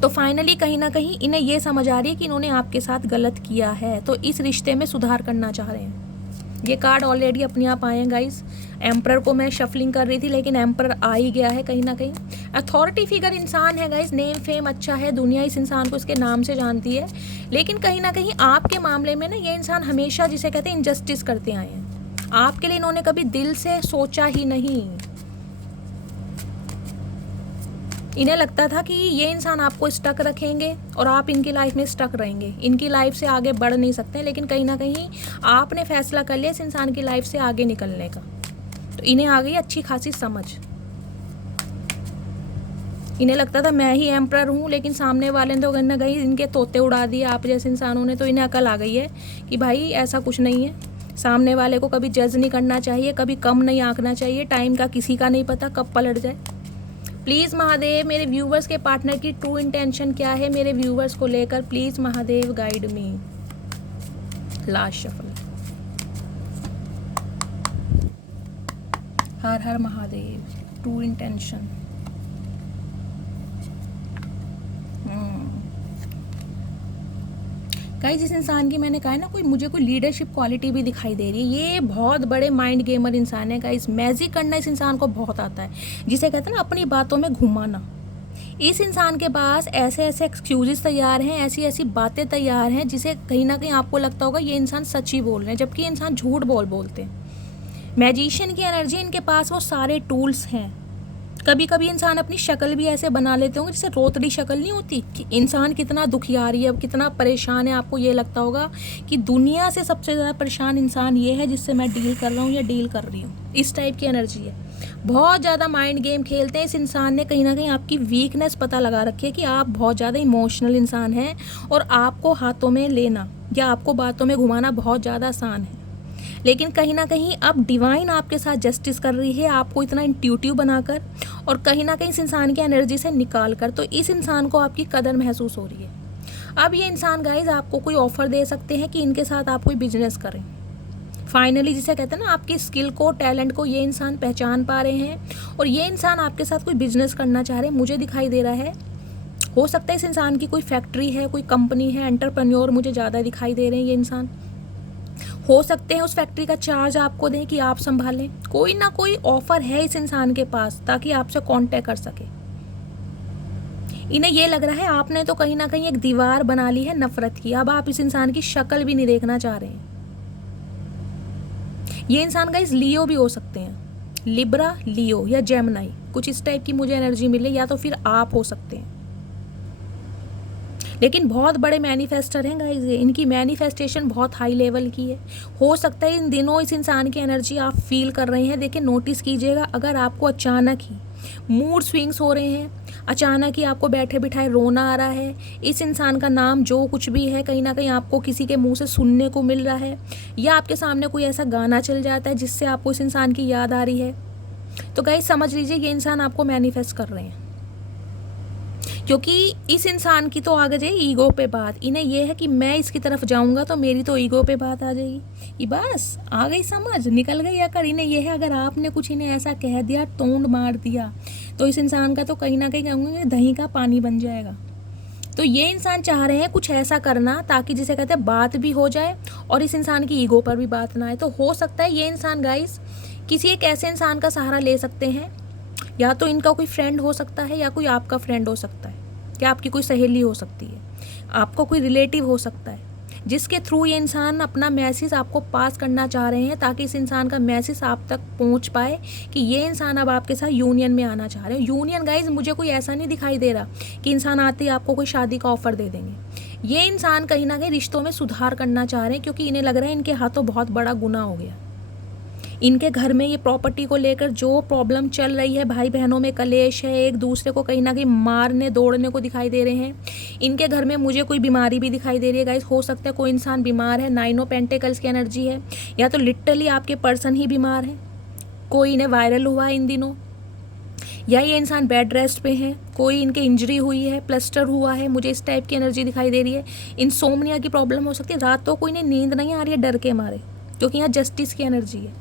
तो फाइनली कहीं ना कहीं इन्हें ये समझ आ रही है कि इन्होंने आपके साथ गलत किया है, तो इस रिश्ते में सुधार करना चाह रहे हैं। ये कार्ड ऑलरेडी अपने आप आए हैं गाइस। एम्परर को मैं शफलिंग कर रही थी, लेकिन एम्परर आ ही गया है कहीं ना कहीं। अथॉरिटी फिगर इंसान है गाइस, नेम फेम अच्छा है, दुनिया इस इंसान को इसके नाम से जानती है। लेकिन कहीं ना कहीं आपके मामले में ना, ये इंसान हमेशा जिसे कहते हैं इनजस्टिस करते आए हैं। आपके लिए इन्होंने कभी दिल से सोचा ही नहीं। इन्हें लगता था कि ये इंसान आपको स्टक रखेंगे और आप इनकी लाइफ में स्टक रहेंगे, इनकी लाइफ से आगे बढ़ नहीं सकते। लेकिन कहीं ना कहीं आपने फैसला कर लिया इस इंसान की लाइफ से आगे निकलने का, तो इन्हें आ गई अच्छी खासी समझ। इन्हें लगता था मैं ही एम्परर हूँ, लेकिन सामने वाले ने तो कहीं ना कहीं इनके तोते उड़ा दिए आप जैसे इंसानों ने। तो इन्हें अकल आ गई है कि भाई ऐसा कुछ नहीं है। सामने वाले को कभी जज नहीं करना चाहिए, कभी कम नहीं आंकना चाहिए। टाइम का किसी का नहीं पता कब पलट जाए। प्लीज़ महादेव, मेरे व्यूवर्स के पार्टनर की ट्रू इंटेंशन क्या है मेरे व्यूवर्स को लेकर, please Mahadev guide me. Last shuffle. Her Har Mahadev, true intention. Guys, इस इंसान की मैंने कहा है ना, मुझे कोई लीडरशिप क्वालिटी भी दिखाई दे रही है। ये बहुत बड़े माइंड गेमर इंसान है गाइस। मैजिक करना इस इंसान को बहुत आता है, जिसे कहते हैं ना अपनी बातों में घुमाना। इस इंसान के पास ऐसे ऐसे एक्सक्यूजेस तैयार हैं, ऐसी ऐसी बातें तैयार हैं, जिसे कहीं ना कहीं आपको लगता होगा ये इंसान सच ही बोल रहे हैं, जबकि ये इंसान झूठ बोलते हैं। मैजिशियन की एनर्जी इनके पास, वो सारे टूल्स हैं। कभी कभी इंसान अपनी शक्ल भी ऐसे बना लेते होंगे जैसे रोतड़ी शक्ल नहीं होती, कि इंसान कितना दुखियारी है, कितना परेशान है। आपको ये लगता होगा कि दुनिया से सबसे ज़्यादा परेशान इंसान ये है जिससे मैं डील कर रहा हूँ या डील कर रही हूँ। इस टाइप की एनर्जी है। बहुत ज़्यादा माइंड गेम खेलते हैं इस इंसान ने। कहीं ना कहीं आपकी वीकनेस पता लगा रखी है कि आप बहुत ज़्यादा इमोशनल इंसान हैं, और आपको हाथों में लेना या आपको बातों में घुमाना बहुत ज़्यादा आसान है। लेकिन कहीं ना कहीं अब डिवाइन आपके साथ जस्टिस कर रही है, आपको इतना इंट्यूटिव बनाकर, और कहीं ना कहीं इस इंसान की एनर्जी से निकाल कर। तो इस इंसान को आपकी कदर महसूस हो रही है। अब ये इंसान गाइज आपको कोई ऑफर दे सकते हैं कि इनके साथ आप कोई बिजनेस करें। फाइनली जिसे कहते हैं ना, आपकी स्किल को, टैलेंट को ये इंसान पहचान पा रहे हैं, और ये इंसान आपके साथ कोई बिजनेस करना चाह रहे हैं। मुझे दिखाई दे रहा है, हो सकता है इस इंसान की कोई फैक्ट्री है, कोई कंपनी है, एंटरप्रेन्योर मुझे ज़्यादा दिखाई दे रहे हैं ये इंसान। हो सकते हैं उस फैक्ट्री का चार्ज आपको दें कि आप संभालें। कोई ना कोई ऑफर है इस इंसान के पास ताकि आपसे कांटेक्ट कर सके। इन्हें ये लग रहा है आपने तो कहीं ना कहीं एक दीवार बना ली है नफरत की, अब आप इस इंसान की शक्ल भी नहीं देखना चाह रहे हैं। ये इंसान गाइस लियो भी हो सकते हैं, लिब्रा, लियो या जेमिनी, कुछ इस टाइप की मुझे एनर्जी मिली, या तो फिर आप हो सकते हैं। लेकिन बहुत बड़े मैनिफेस्टर हैं गाइस ये, इनकी मैनिफेस्टेशन बहुत हाई लेवल की है। हो सकता है इन दिनों इस इंसान की एनर्जी आप फील कर रहे हैं। देखिए नोटिस कीजिएगा, अगर आपको अचानक ही मूड स्विंग्स हो रहे हैं, अचानक ही आपको बैठे बिठाए रोना आ रहा है, इस इंसान का नाम जो कुछ भी है कहीं ना कहीं आपको किसी के मुंह से सुनने को मिल रहा है, या आपके सामने कोई ऐसा गाना चल जाता है जिससे आपको इस इंसान की याद आ रही है, तो गाइस समझ लीजिए ये इंसान आपको मैनिफेस्ट कर रहे हैं। क्योंकि इस इंसान की तो आ गई ईगो पे बात, इन्हें यह है कि मैं इसकी तरफ जाऊंगा तो मेरी तो ईगो पे बात आ जाएगी, ये बस आ गई समझ, निकल गई अकड़। इन्हें यह है अगर आपने कुछ इन्हें ऐसा कह दिया, तोंड मार दिया, तो इस इंसान का तो कहीं ना कहीं कहूँगे दही का पानी बन जाएगा। तो ये इंसान चाह रहे हैं कुछ ऐसा करना ताकि जिसे कहते हैं बात भी हो जाए और इस इंसान की ईगो पर भी बात ना आए। तो हो सकता है ये इंसान गाइस किसी एक ऐसे इंसान का सहारा ले सकते हैं, या तो इनका कोई फ्रेंड हो सकता है, या कोई आपका फ्रेंड हो सकता है, या आपकी कोई सहेली हो सकती है, आपको कोई रिलेटिव हो सकता है, जिसके थ्रू ये इंसान अपना मैसेज आपको पास करना चाह रहे हैं ताकि इस इंसान का मैसेज आप तक पहुंच पाए कि ये इंसान अब आपके साथ यूनियन में आना चाह रहे हैं। यूनियन गाइज मुझे कोई ऐसा नहीं दिखाई दे रहा कि इंसान आते ही आपको कोई शादी का ऑफर दे देंगे। ये इंसान कहीं ना कहीं रिश्तों में सुधार करना चाह रहे हैं, क्योंकि इन्हें लग रहा है इनके हाथों बहुत बड़ा गुनाह हो गया। इनके घर में ये प्रॉपर्टी को लेकर जो प्रॉब्लम चल रही है, भाई बहनों में कलेश है, एक दूसरे को कहीं ना कहीं मारने दौड़ने को दिखाई दे रहे हैं। इनके घर में मुझे कोई बीमारी भी दिखाई दे रही है गाइस, हो सकता है कोई इंसान बीमार है, 9 ऑफ पेंटिकल्स की एनर्जी है, या तो लिटरली आपके पर्सन ही बीमार है, कोई इन्हें वायरल हुआ है इन दिनों, या ये इंसान बेड रेस्ट पे हैं, कोई इनके इंजरी हुई है, प्लास्टर हुआ है, मुझे इस टाइप की एनर्जी दिखाई दे रही है। इनसोम्निया की प्रॉब्लम हो सकती है, रातों को इन्हें नींद नहीं आ रही है डर के मारे, क्योंकि यहाँ जस्टिस की एनर्जी है।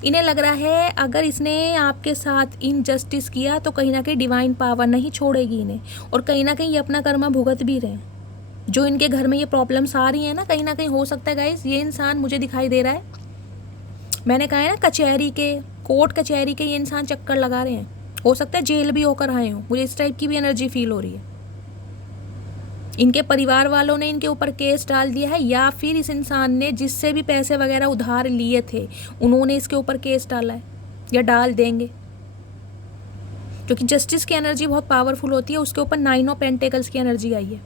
इन्हें लग रहा है अगर इसने आपके साथ इनजस्टिस किया तो कहीं ना कहीं डिवाइन पावर नहीं छोड़ेगी इन्हें, और कहीं ना कहीं ये अपना कर्मा भुगत भी रहे हैं। जो इनके घर में ये प्रॉब्लम्स आ रही हैं ना, कहीं ना कहीं हो सकता है गाइस ये इंसान मुझे दिखाई दे रहा है, मैंने कहा है ना कचहरी के, कोर्ट कचहरी के ये इंसान चक्कर लगा रहे हैं, हो सकता है जेल भी होकर आए हों, मुझे इस टाइप की भी एनर्जी फील हो रही है। इनके परिवार वालों ने इनके ऊपर केस डाल दिया है, या फिर इस इंसान ने जिससे भी पैसे वगैरह उधार लिए थे उन्होंने इसके ऊपर केस डाला है, या डाल देंगे, क्योंकि जस्टिस की एनर्जी बहुत पावरफुल होती है। उसके ऊपर 9 ऑफ पेंटिकल्स की एनर्जी आई है।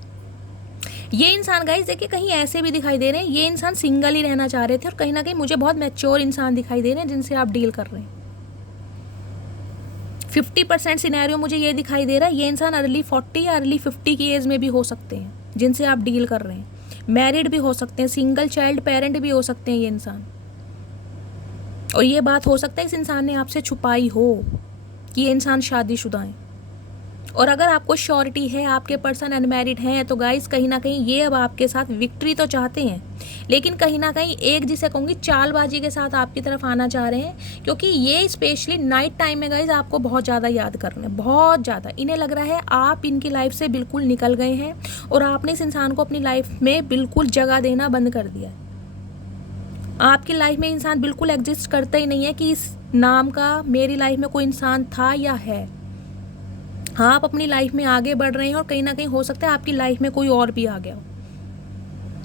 ये इंसान गाइस देखिए कहीं ऐसे भी दिखाई दे रहे हैं, ये इंसान सिंगल ही रहना चाह रहे थे, और कहीं ना कहीं मुझे बहुत मैच्योर इंसान दिखाई दे रहे हैं जिनसे आप डील कर रहे हैं। 50% सिनेरियो मुझे ये दिखाई दे रहा है ये इंसान अर्ली 40 या अर्ली 50 की एज में भी हो सकते हैं जिनसे आप डील कर रहे हैं। मैरिड भी हो सकते हैं, सिंगल चाइल्ड पेरेंट भी हो सकते हैं ये इंसान। और ये बात हो सकता है इस इंसान ने आपसे छुपाई हो कि ये इंसान शादीशुदा है। और अगर आपको श्योरिटी है आपके पर्सन अनमैरिड हैं, तो गाइस कहीं ना कहीं ये अब आपके साथ विक्ट्री तो चाहते हैं, लेकिन कहीं ना कहीं एक जिसे कहूँगी चालबाजी के साथ आपकी तरफ आना चाह रहे हैं, क्योंकि ये स्पेशली नाइट टाइम में गाइस आपको बहुत ज़्यादा याद कर रहे हैं, बहुत ज़्यादा। इन्हें लग रहा है आप इनकी लाइफ से बिल्कुल निकल गए हैं और आपने इस इंसान को अपनी लाइफ में बिल्कुल जगह देना बंद कर दिया। आपकी लाइफ में इंसान बिल्कुल एग्जिस्ट करता ही नहीं है कि इस नाम का मेरी लाइफ में कोई इंसान था या है। हाँ, आप अपनी लाइफ में आगे बढ़ रहे हैं और कहीं ना कहीं हो सकता है आपकी लाइफ में कोई और भी आ गया हो,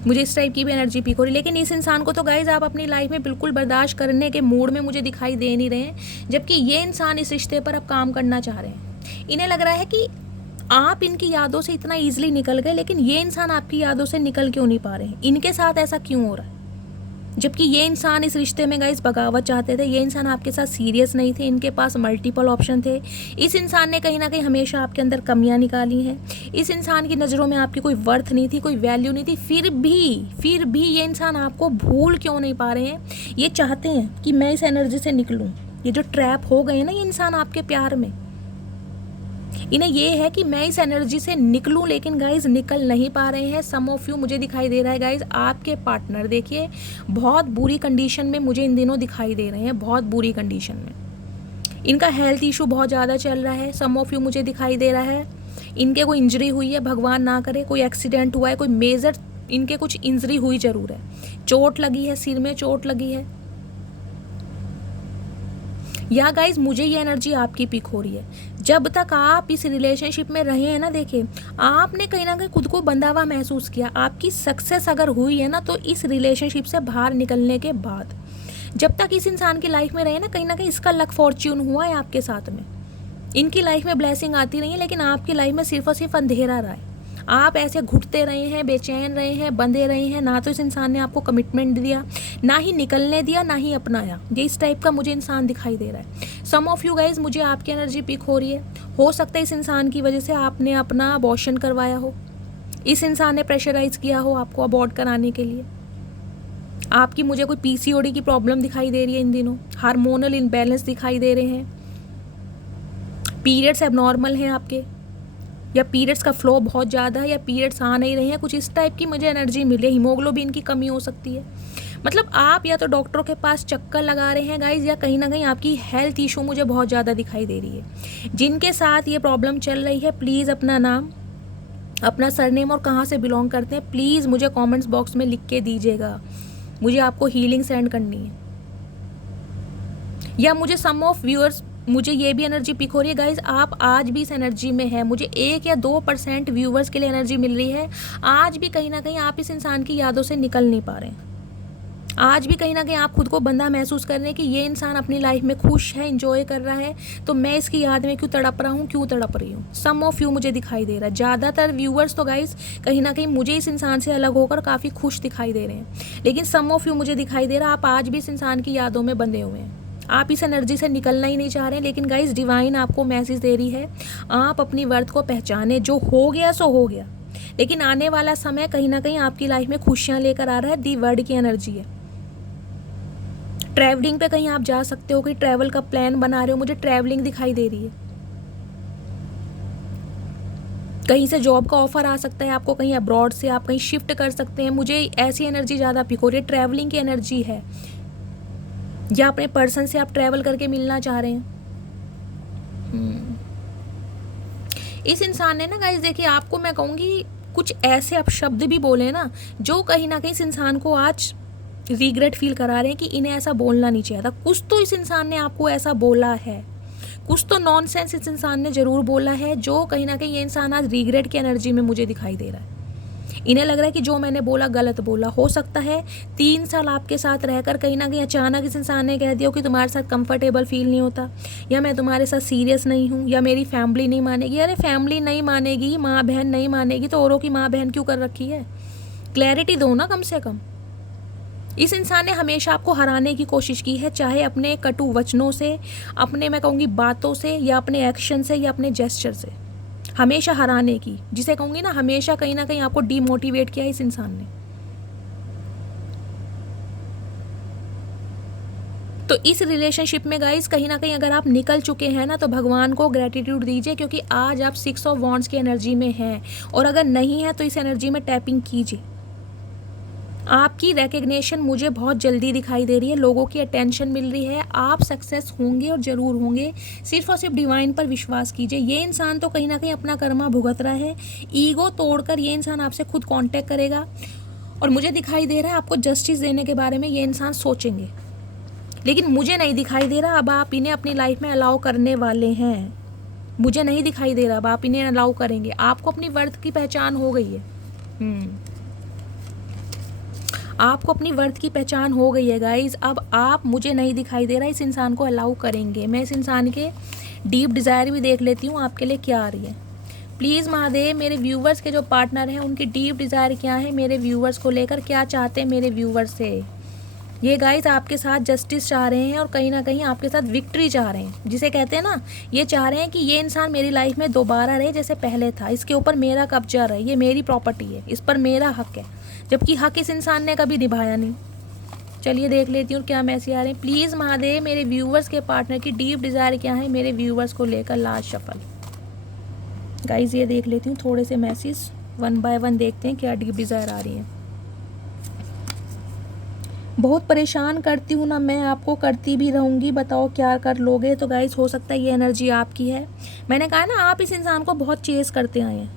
मुझे इस टाइप की भी एनर्जी पीक हो रही है। लेकिन इस इंसान को तो गाइज आप अपनी लाइफ में बिल्कुल बर्दाश्त करने के मूड में मुझे दिखाई दे नहीं रहे हैं, जबकि ये इंसान इस रिश्ते पर अब काम करना चाह रहे हैं। इन्हें लग रहा है कि आप इनकी यादों से इतना ईजिली निकल गए, लेकिन ये इंसान आपकी यादों से निकल क्यों नहीं पा रहे हैं, इनके साथ ऐसा क्यों हो रहा है। जबकि ये इंसान इस रिश्ते में गाइस बगावत चाहते थे, ये इंसान आपके साथ सीरियस नहीं थे, इनके पास मल्टीपल ऑप्शन थे। इस इंसान ने कहीं ना कहीं हमेशा आपके अंदर कमियां निकाली हैं। इस इंसान की नज़रों में आपकी कोई वर्थ नहीं थी, कोई वैल्यू नहीं थी। फिर भी ये इंसान आपको भूल क्यों नहीं पा रहे हैं। ये चाहते हैं कि मैं इस एनर्जी से निकलूं। ये जो ट्रैप हो गए ना ये इंसान आपके प्यार में, इन्हें ये है कि मैं इस एनर्जी से निकलूं, लेकिन गाइज निकल नहीं पा रहे हैं। सम ऑफ यू मुझे दिखाई दे रहा है गाइज आपके पार्टनर देखिए बहुत बुरी कंडीशन में मुझे इन दिनों दिखाई दे रहे हैं, बहुत बुरी कंडीशन में। इनका हेल्थ इशू बहुत ज़्यादा चल रहा है। सम ऑफ यू मुझे दिखाई दे रहा है इनके कोई इंजरी हुई है, भगवान ना करे कोई एक्सीडेंट हुआ है, कोई मेजर इनके कुछ इंजरी हुई जरूर है, चोट लगी है, सिर में चोट लगी है। या गाइज मुझे ये एनर्जी आपकी पिक हो रही है, जब तक आप इस रिलेशनशिप में रहे हैं ना, देखिए आपने कहीं ना कहीं खुद को बंधा हुआ महसूस किया। आपकी सक्सेस अगर हुई है ना तो इस रिलेशनशिप से बाहर निकलने के बाद। जब तक इस इंसान की लाइफ में रहे ना कहीं इसका लक फॉर्च्यून हुआ है आपके साथ में। इनकी लाइफ में ब्लेसिंग आती रही है, लेकिन आपकी लाइफ में सिर्फ और सिर्फ अंधेरा रहा है। आप ऐसे घुटते रहे हैं, बेचैन रहे हैं, बंधे रहे हैं। ना तो इस इंसान ने आपको कमिटमेंट दिया, ना ही निकलने दिया, ना ही अपनाया। ये इस टाइप का मुझे इंसान दिखाई दे रहा है। सम ऑफ यू गाइज, मुझे आपकी एनर्जी पिक हो रही है। हो सकता है इस इंसान की वजह से आपने अपना अबॉर्शन करवाया हो, इस इंसान ने प्रेशराइज किया हो आपको अबॉर्ट कराने के लिए। आपकी मुझे कोई पीसीओडी की प्रॉब्लम दिखाई दे रही है इन दिनों, हार्मोनल इम्बैलेंस दिखाई दे रहे हैं, पीरियड्स एबनॉर्मल हैं आपके, या पीरियड्स का फ्लो बहुत ज़्यादा है, या पीरियड्स आ नहीं रहे हैं, कुछ इस टाइप की मुझे एनर्जी मिली है। हीमोग्लोबिन की कमी हो सकती है। मतलब आप या तो डॉक्टरों के पास चक्कर लगा रहे हैं गाइज, या कहीं ना कहीं आपकी हेल्थ इशू मुझे बहुत ज़्यादा दिखाई दे रही है। जिनके साथ ये प्रॉब्लम चल रही है, प्लीज़ अपना नाम, अपना सरनेम और कहाँ से बिलोंग करते हैं प्लीज़ मुझे कमेंट्स बॉक्स में लिख के दीजिएगा। मुझे आपको हीलिंग सेंड करनी है। या मुझे सम ऑफ व्यूअर्स, मुझे ये भी एनर्जी पिक हो रही है गाइज, आप आज भी इस एनर्जी में है। मुझे 1 या 2% व्यूअर्स के लिए एनर्जी मिल रही है। आज भी कहीं ना कहीं आप इस इंसान की यादों से निकल नहीं पा रहे हैं। आज भी कहीं ना कहीं आप खुद को बंधा महसूस कर रहे हैं कि ये इंसान अपनी लाइफ में खुश है, इंजॉय कर रहा है, तो मैं इसकी याद में क्यों तड़प रहा हूँ, क्यों तड़प रही हूँ। सम ऑफ यू मुझे दिखाई दे रहा है। ज़्यादातर व्यूअर्स तो गाइज कहीं ना कहीं मुझे इस इंसान से अलग होकर काफ़ी खुश दिखाई दे रहे हैं, लेकिन सम ऑफ यू मुझे दिखाई दे रहा है आप आज भी इस इंसान की यादों में बंधे हुए हैं। आप इस एनर्जी से निकलना ही नहीं चाह रहे हैं। लेकिन गाइज डिवाइन आपको मैसेज दे रही है, आप अपनी वर्थ को पहचाने। जो हो गया सो हो गया, लेकिन आने वाला समय कहीं ना कहीं आपकी लाइफ में खुशियाँ लेकर आ रहा है। दी वर्ड की एनर्जी है। ट्रैवलिंग पे कहीं आप जा सकते हो, कि ट्रैवल का प्लान बना रहे हो, मुझे ट्रैवलिंग दिखाई दे रही है। कहीं से जॉब का ऑफर आ सकता है आपको, कहीं अब्रॉड से आप कहीं शिफ्ट कर सकते हैं। मुझे ऐसी एनर्जी ज़्यादा पिक हो रही है, ट्रैवलिंग की एनर्जी है, या अपने पर्सन से आप ट्रैवल करके मिलना चाह रहे हैं। इस इंसान ने ना गाइस देखिए, आपको मैं कहूँगी कुछ ऐसे अपशब्द भी बोले ना जो कहीं ना कहीं इस इंसान को आज रिग्रेट फील करा रहे हैं कि इन्हें ऐसा बोलना नहीं चाहिए था। कुछ तो इस इंसान ने आपको ऐसा बोला है, कुछ तो नॉनसेंस इस इंसान ने ज़रूर बोला है, जो कहीं ना कहीं ये इंसान आज रिग्रेट की एनर्जी में मुझे दिखाई दे रहा है। इन्हें लग रहा है कि जो मैंने बोला गलत बोला। हो सकता है 3 साल आपके साथ रहकर कहीं ना कहीं अचानक इस इंसान ने कह दिया कि तुम्हारे साथ कंफर्टेबल फील नहीं होता, या मैं तुम्हारे साथ सीरियस नहीं हूँ, या मेरी फैमिली नहीं मानेगी। अरे फैमिली नहीं मानेगी, माँ बहन नहीं मानेगी, तो औरों की माँ बहन क्यों कर रखी है? क्लैरिटी दो ना कम से कम। इस इंसान ने हमेशा आपको हराने की कोशिश की है, चाहे अपने कटु वचनों से, अपने मैं कहूँगी बातों से, या अपने एक्शन से, या अपने जेस्चर से, हमेशा हराने की, जिसे कहूँगी ना हमेशा कहीं ना कहीं आपको डीमोटिवेट किया इस इंसान ने। तो इस रिलेशनशिप में गाइस कहीं ना कहीं अगर आप निकल चुके हैं ना, तो भगवान को ग्रेटिट्यूड दीजिए, क्योंकि आज आप 6 ऑफ वॉन्ड्स की एनर्जी में हैं। और अगर नहीं है तो इस एनर्जी में टैपिंग कीजिए। आपकी रिकग्निशन मुझे बहुत जल्दी दिखाई दे रही है, लोगों की अटेंशन मिल रही है, आप सक्सेस होंगे और ज़रूर होंगे। सिर्फ और सिर्फ डिवाइन पर विश्वास कीजिए। ये इंसान तो कहीं ना कहीं अपना कर्मा भुगत रहा है। ईगो तोड़कर ये इंसान आपसे खुद कांटेक्ट करेगा, और मुझे दिखाई दे रहा है आपको जस्टिस देने के बारे में ये इंसान सोचेंगे, लेकिन मुझे नहीं दिखाई दे रहा अब आप इन्हें अपनी लाइफ में अलाउ करने वाले हैं। मुझे नहीं दिखाई दे रहा अब आप इन्हें अलाउ करेंगे। आपको अपनी वर्थ की पहचान हो गई है। आपको अपनी वर्थ की पहचान हो गई है गाइज। अब आप, मुझे नहीं दिखाई दे रहा, इस इंसान को अलाउ करेंगे। मैं इस इंसान के डीप डिज़ायर भी देख लेती हूँ आपके लिए क्या आ रही है। प्लीज़ महादेव, मेरे व्यूवर्स के जो पार्टनर हैं उनकी डीप डिज़ायर क्या है, मेरे व्यूवर्स को लेकर क्या चाहते हैं मेरे व्यूवर्स से। ये गाइस आपके साथ जस्टिस चाह रहे हैं, और कहीं ना कहीं आपके साथ विक्ट्री चाह रहे हैं, जिसे कहते हैं ना, ये चाह रहे हैं कि ये इंसान मेरी लाइफ में दोबारा रहे जैसे पहले था, इसके ऊपर मेरा कब्जा रहे, ये मेरी प्रॉपर्टी है, इस पर मेरा हक है, जबकि हक इस इंसान ने कभी निभाया नहीं। चलिए देख लेती हूँ क्या मैसेज आ रहे हैं। प्लीज़ महादेव, मेरे व्यूवर्स के पार्टनर की डीप डिज़ायर क्या है मेरे व्यूवर्स को लेकर। लास्ट शफल गाइज ये देख लेती हूँ, थोड़े से मैसेज 1 बाय 1 देखते हैं क्या डीप डिज़ायर आ रही है। बहुत परेशान करती हूँ ना मैं आपको, करती भी रहूँगी, बताओ क्या कर लोगे। तो गाइस हो सकता है ये एनर्जी आपकी है। मैंने कहा ना आप इस इंसान को बहुत चेस करते आए हैं,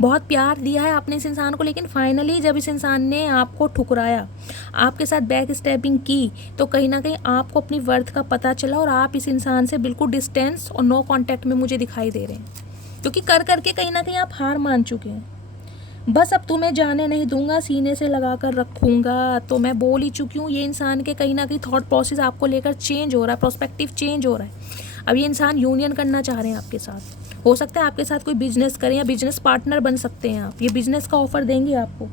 बहुत प्यार दिया है आपने इस इंसान को, लेकिन फाइनली जब इस इंसान ने आपको ठुकराया, आपके साथ बैक स्टैपिंग की, तो कहीं ना कहीं आपको अपनी वर्थ का पता चला और आप इस इंसान से बिल्कुल डिस्टेंस और नो कांटेक्ट में मुझे दिखाई दे रहे हैं, क्योंकि कर करके कहीं ना कहीं आप हार मान चुके हैं। बस अब तुम्हें जाने नहीं दूंगा, सीने से लगा कर रखूँगा। तो मैं बोल ही चुकी हूँ, ये इंसान के कहीं ना कहीं थॉट प्रोसेस आपको लेकर चेंज हो रहा है, प्रोस्पेक्टिव चेंज हो रहा है। अब ये इंसान यूनियन करना चाह रहे हैं आपके साथ, हो सकता है आपके साथ कोई बिजनेस करें या बिजनेस पार्टनर बन सकते हैं आप, ये बिजनेस का ऑफर देंगे आपको।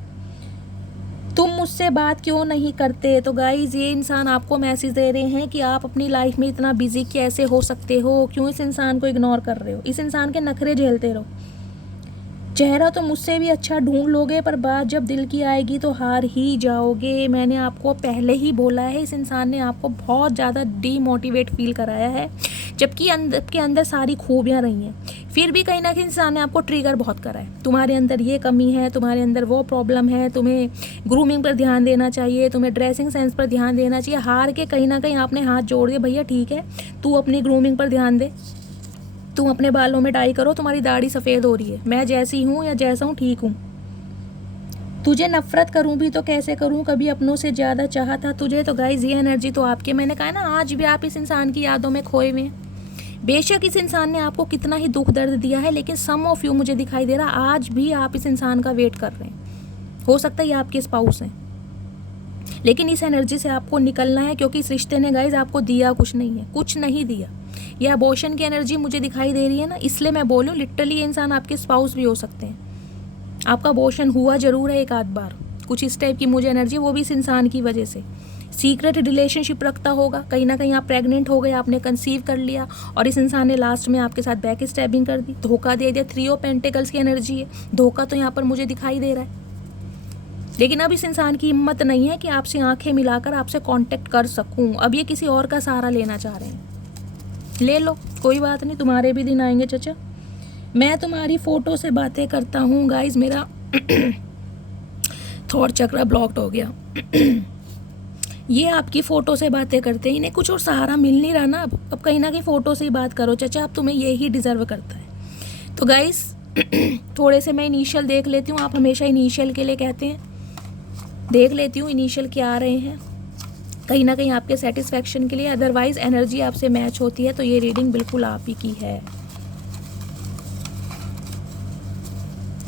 तुम मुझसे बात क्यों नहीं करते? तो गाइज ये इंसान आपको मैसेज दे रहे हैं कि आप अपनी लाइफ में इतना बिजी कैसे हो सकते हो, क्यों इस इंसान को इग्नोर कर रहे हो, इस इंसान के नखरे झेलते रहो। चेहरा तो मुझसे भी अच्छा ढूंढ लोगे, पर बात जब दिल की आएगी तो हार ही जाओगे। मैंने आपको पहले ही बोला है, इस इंसान ने आपको बहुत ज़्यादा डीमोटिवेट फील कराया है, जबकि के अंदर सारी खूबियाँ रही हैं, फिर भी कहीं ना कहीं इंसान ने आपको ट्रिगर बहुत करा है। तुम्हारे अंदर ये कमी है, तुम्हारे अंदर वो प्रॉब्लम है, तुम्हें ग्रूमिंग पर ध्यान देना चाहिए, तुम्हें ड्रेसिंग सेंस पर ध्यान देना चाहिए। हार के कहीं ना कहीं आपने हाथ जोड़ दिए, भैया ठीक है तू अपनी ग्रूमिंग पर ध्यान दे, तुम अपने बालों में डाई करो, तुम्हारी दाढ़ी सफ़ेद हो रही है, मैं जैसी हूँ या जैसा हूँ ठीक हूँ। तुझे नफरत करूँ भी तो कैसे करूँ, कभी अपनों से ज़्यादा चाहा था तुझे। तो गाइज ये एनर्जी तो आपकी, मैंने कहा ना आज भी आप इस इंसान की यादों में खोए हुए हैं। बेशक इस इंसान ने आपको कितना ही दुख दर्द दिया है, लेकिन सम ऑफ यू मुझे दिखाई दे रहा आज भी आप इस इंसान का वेट कर रहे हैं। हो सकता है ये आपके स्पाउस हैं, लेकिन इस एनर्जी से आपको निकलना है, क्योंकि इस रिश्ते ने गाइज आपको दिया कुछ नहीं है, कुछ नहीं दिया। ये अबॉर्शन की एनर्जी मुझे दिखाई दे रही है ना, इसलिए मैं बोलूँ लिटरली ये इंसान आपके स्पाउस भी हो सकते हैं। आपका अबॉर्शन हुआ जरूर है एक आध बार, कुछ इस टाइप की मुझे एनर्जी, वो भी इस इंसान की वजह से। सीक्रेट रिलेशनशिप रखता होगा, कहीं ना कहीं आप प्रेग्नेंट हो गए, आपने कंसीव कर लिया और इस इंसान ने लास्ट में आपके साथ बैक स्टैबिंग कर दी, धोखा दे दिया। 3 ऑफ पेंटिकल्स की एनर्जी है, धोखा तो यहाँ पर मुझे दिखाई दे रहा है। लेकिन अब इस इंसान की हिम्मत नहीं है कि आपसे आंखें मिलाकर आपसे कांटेक्ट कर सकूं, अब ये किसी और का सहारा लेना चाह रहे हैं। ले लो, कोई बात नहीं, तुम्हारे भी दिन आएंगे चचा। मैं तुम्हारी फ़ोटो से बातें करता हूँ। गाइज मेरा थॉट चक्र ब्लॉक्ड हो गया। ये आपकी फ़ोटो से बातें करते हैं, इन्हें कुछ और सहारा मिल नहीं रहा ना। अब कहीं ना कहीं फ़ोटो से ही बात करो चचा, अब तुम्हें ये ही डिज़र्व करता है। तो गाइज थोड़े से मैं इनिशियल देख लेती हूँ, आप हमेशा इनिशियल के लिए कहते हैं, देख लेती हूँ इनिशियल क्या आ रहे हैं, कहीं ना कहीं आपके सेटिस्फैक्शन के लिए। अदरवाइज एनर्जी आपसे मैच होती है तो ये रीडिंग बिल्कुल आप ही की है।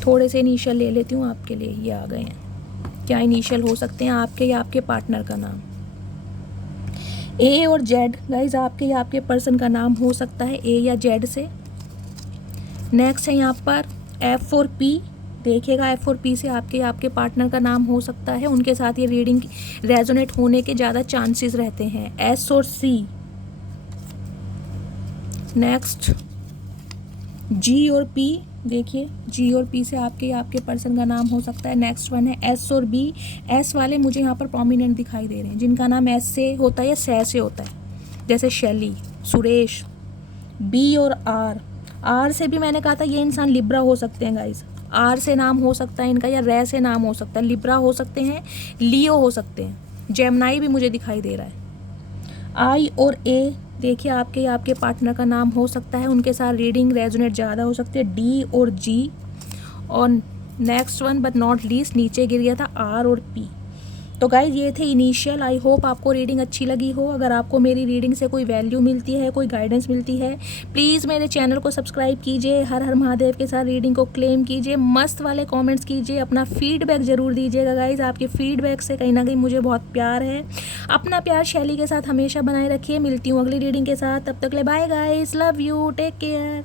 थोड़े से इनिशियल ले लेती हूँ आपके लिए, ये आ गए हैं। क्या इनिशियल हो सकते हैं आपके या आपके पार्टनर का नाम? ए और जेड। गाइज आपके या आपके पर्सन का नाम हो सकता है ए या जेड से। नेक्स्ट है यहाँ पर एफ और पी। देखिएगा एफ और पी से आपके या आपके पार्टनर का नाम हो सकता है, उनके साथ ये रीडिंग रेजोनेट होने के ज़्यादा चांसेस रहते हैं। एस और सी। नेक्स्ट जी और पी। देखिए जी और पी से आपके या आपके पर्सन का नाम हो सकता है। नेक्स्ट वन है एस और बी। एस वाले मुझे यहाँ पर प्रोमिनेंट दिखाई दे रहे हैं, जिनका नाम एस से होता है या से होता है, जैसे शैली, सुरेश। बी और आर। आर से भी मैंने कहा था ये इंसान लिब्रा हो सकते हैं गाइज, आर से नाम हो सकता है इनका, या रे से नाम हो सकता है, लिब्रा हो सकते हैं, लियो हो सकते हैं, जेमनाई भी मुझे दिखाई दे रहा है। आई और ए। देखिए आपके या आपके पार्टनर का नाम हो सकता है, उनके साथ रीडिंग रेजोनेट ज़्यादा हो सकती है। डी और जी। और next one but not least नीचे गिर गया था आर और पी। तो गाइज ये थे इनिशियल। आई होप आपको रीडिंग अच्छी लगी हो। अगर आपको मेरी रीडिंग से कोई वैल्यू मिलती है, कोई गाइडेंस मिलती है, प्लीज़ मेरे चैनल को सब्सक्राइब कीजिए, हर हर महादेव के साथ रीडिंग को क्लेम कीजिए, मस्त वाले कमेंट्स कीजिए, अपना फीडबैक ज़रूर दीजिएगा गाइज। आपके फीडबैक से कहीं ना कहीं मुझे बहुत प्यार है। अपना प्यार शैली के साथ हमेशा बनाए रखिए। मिलती हूँ अगली रीडिंग के साथ, तब तक ले bye guys, love you, take care.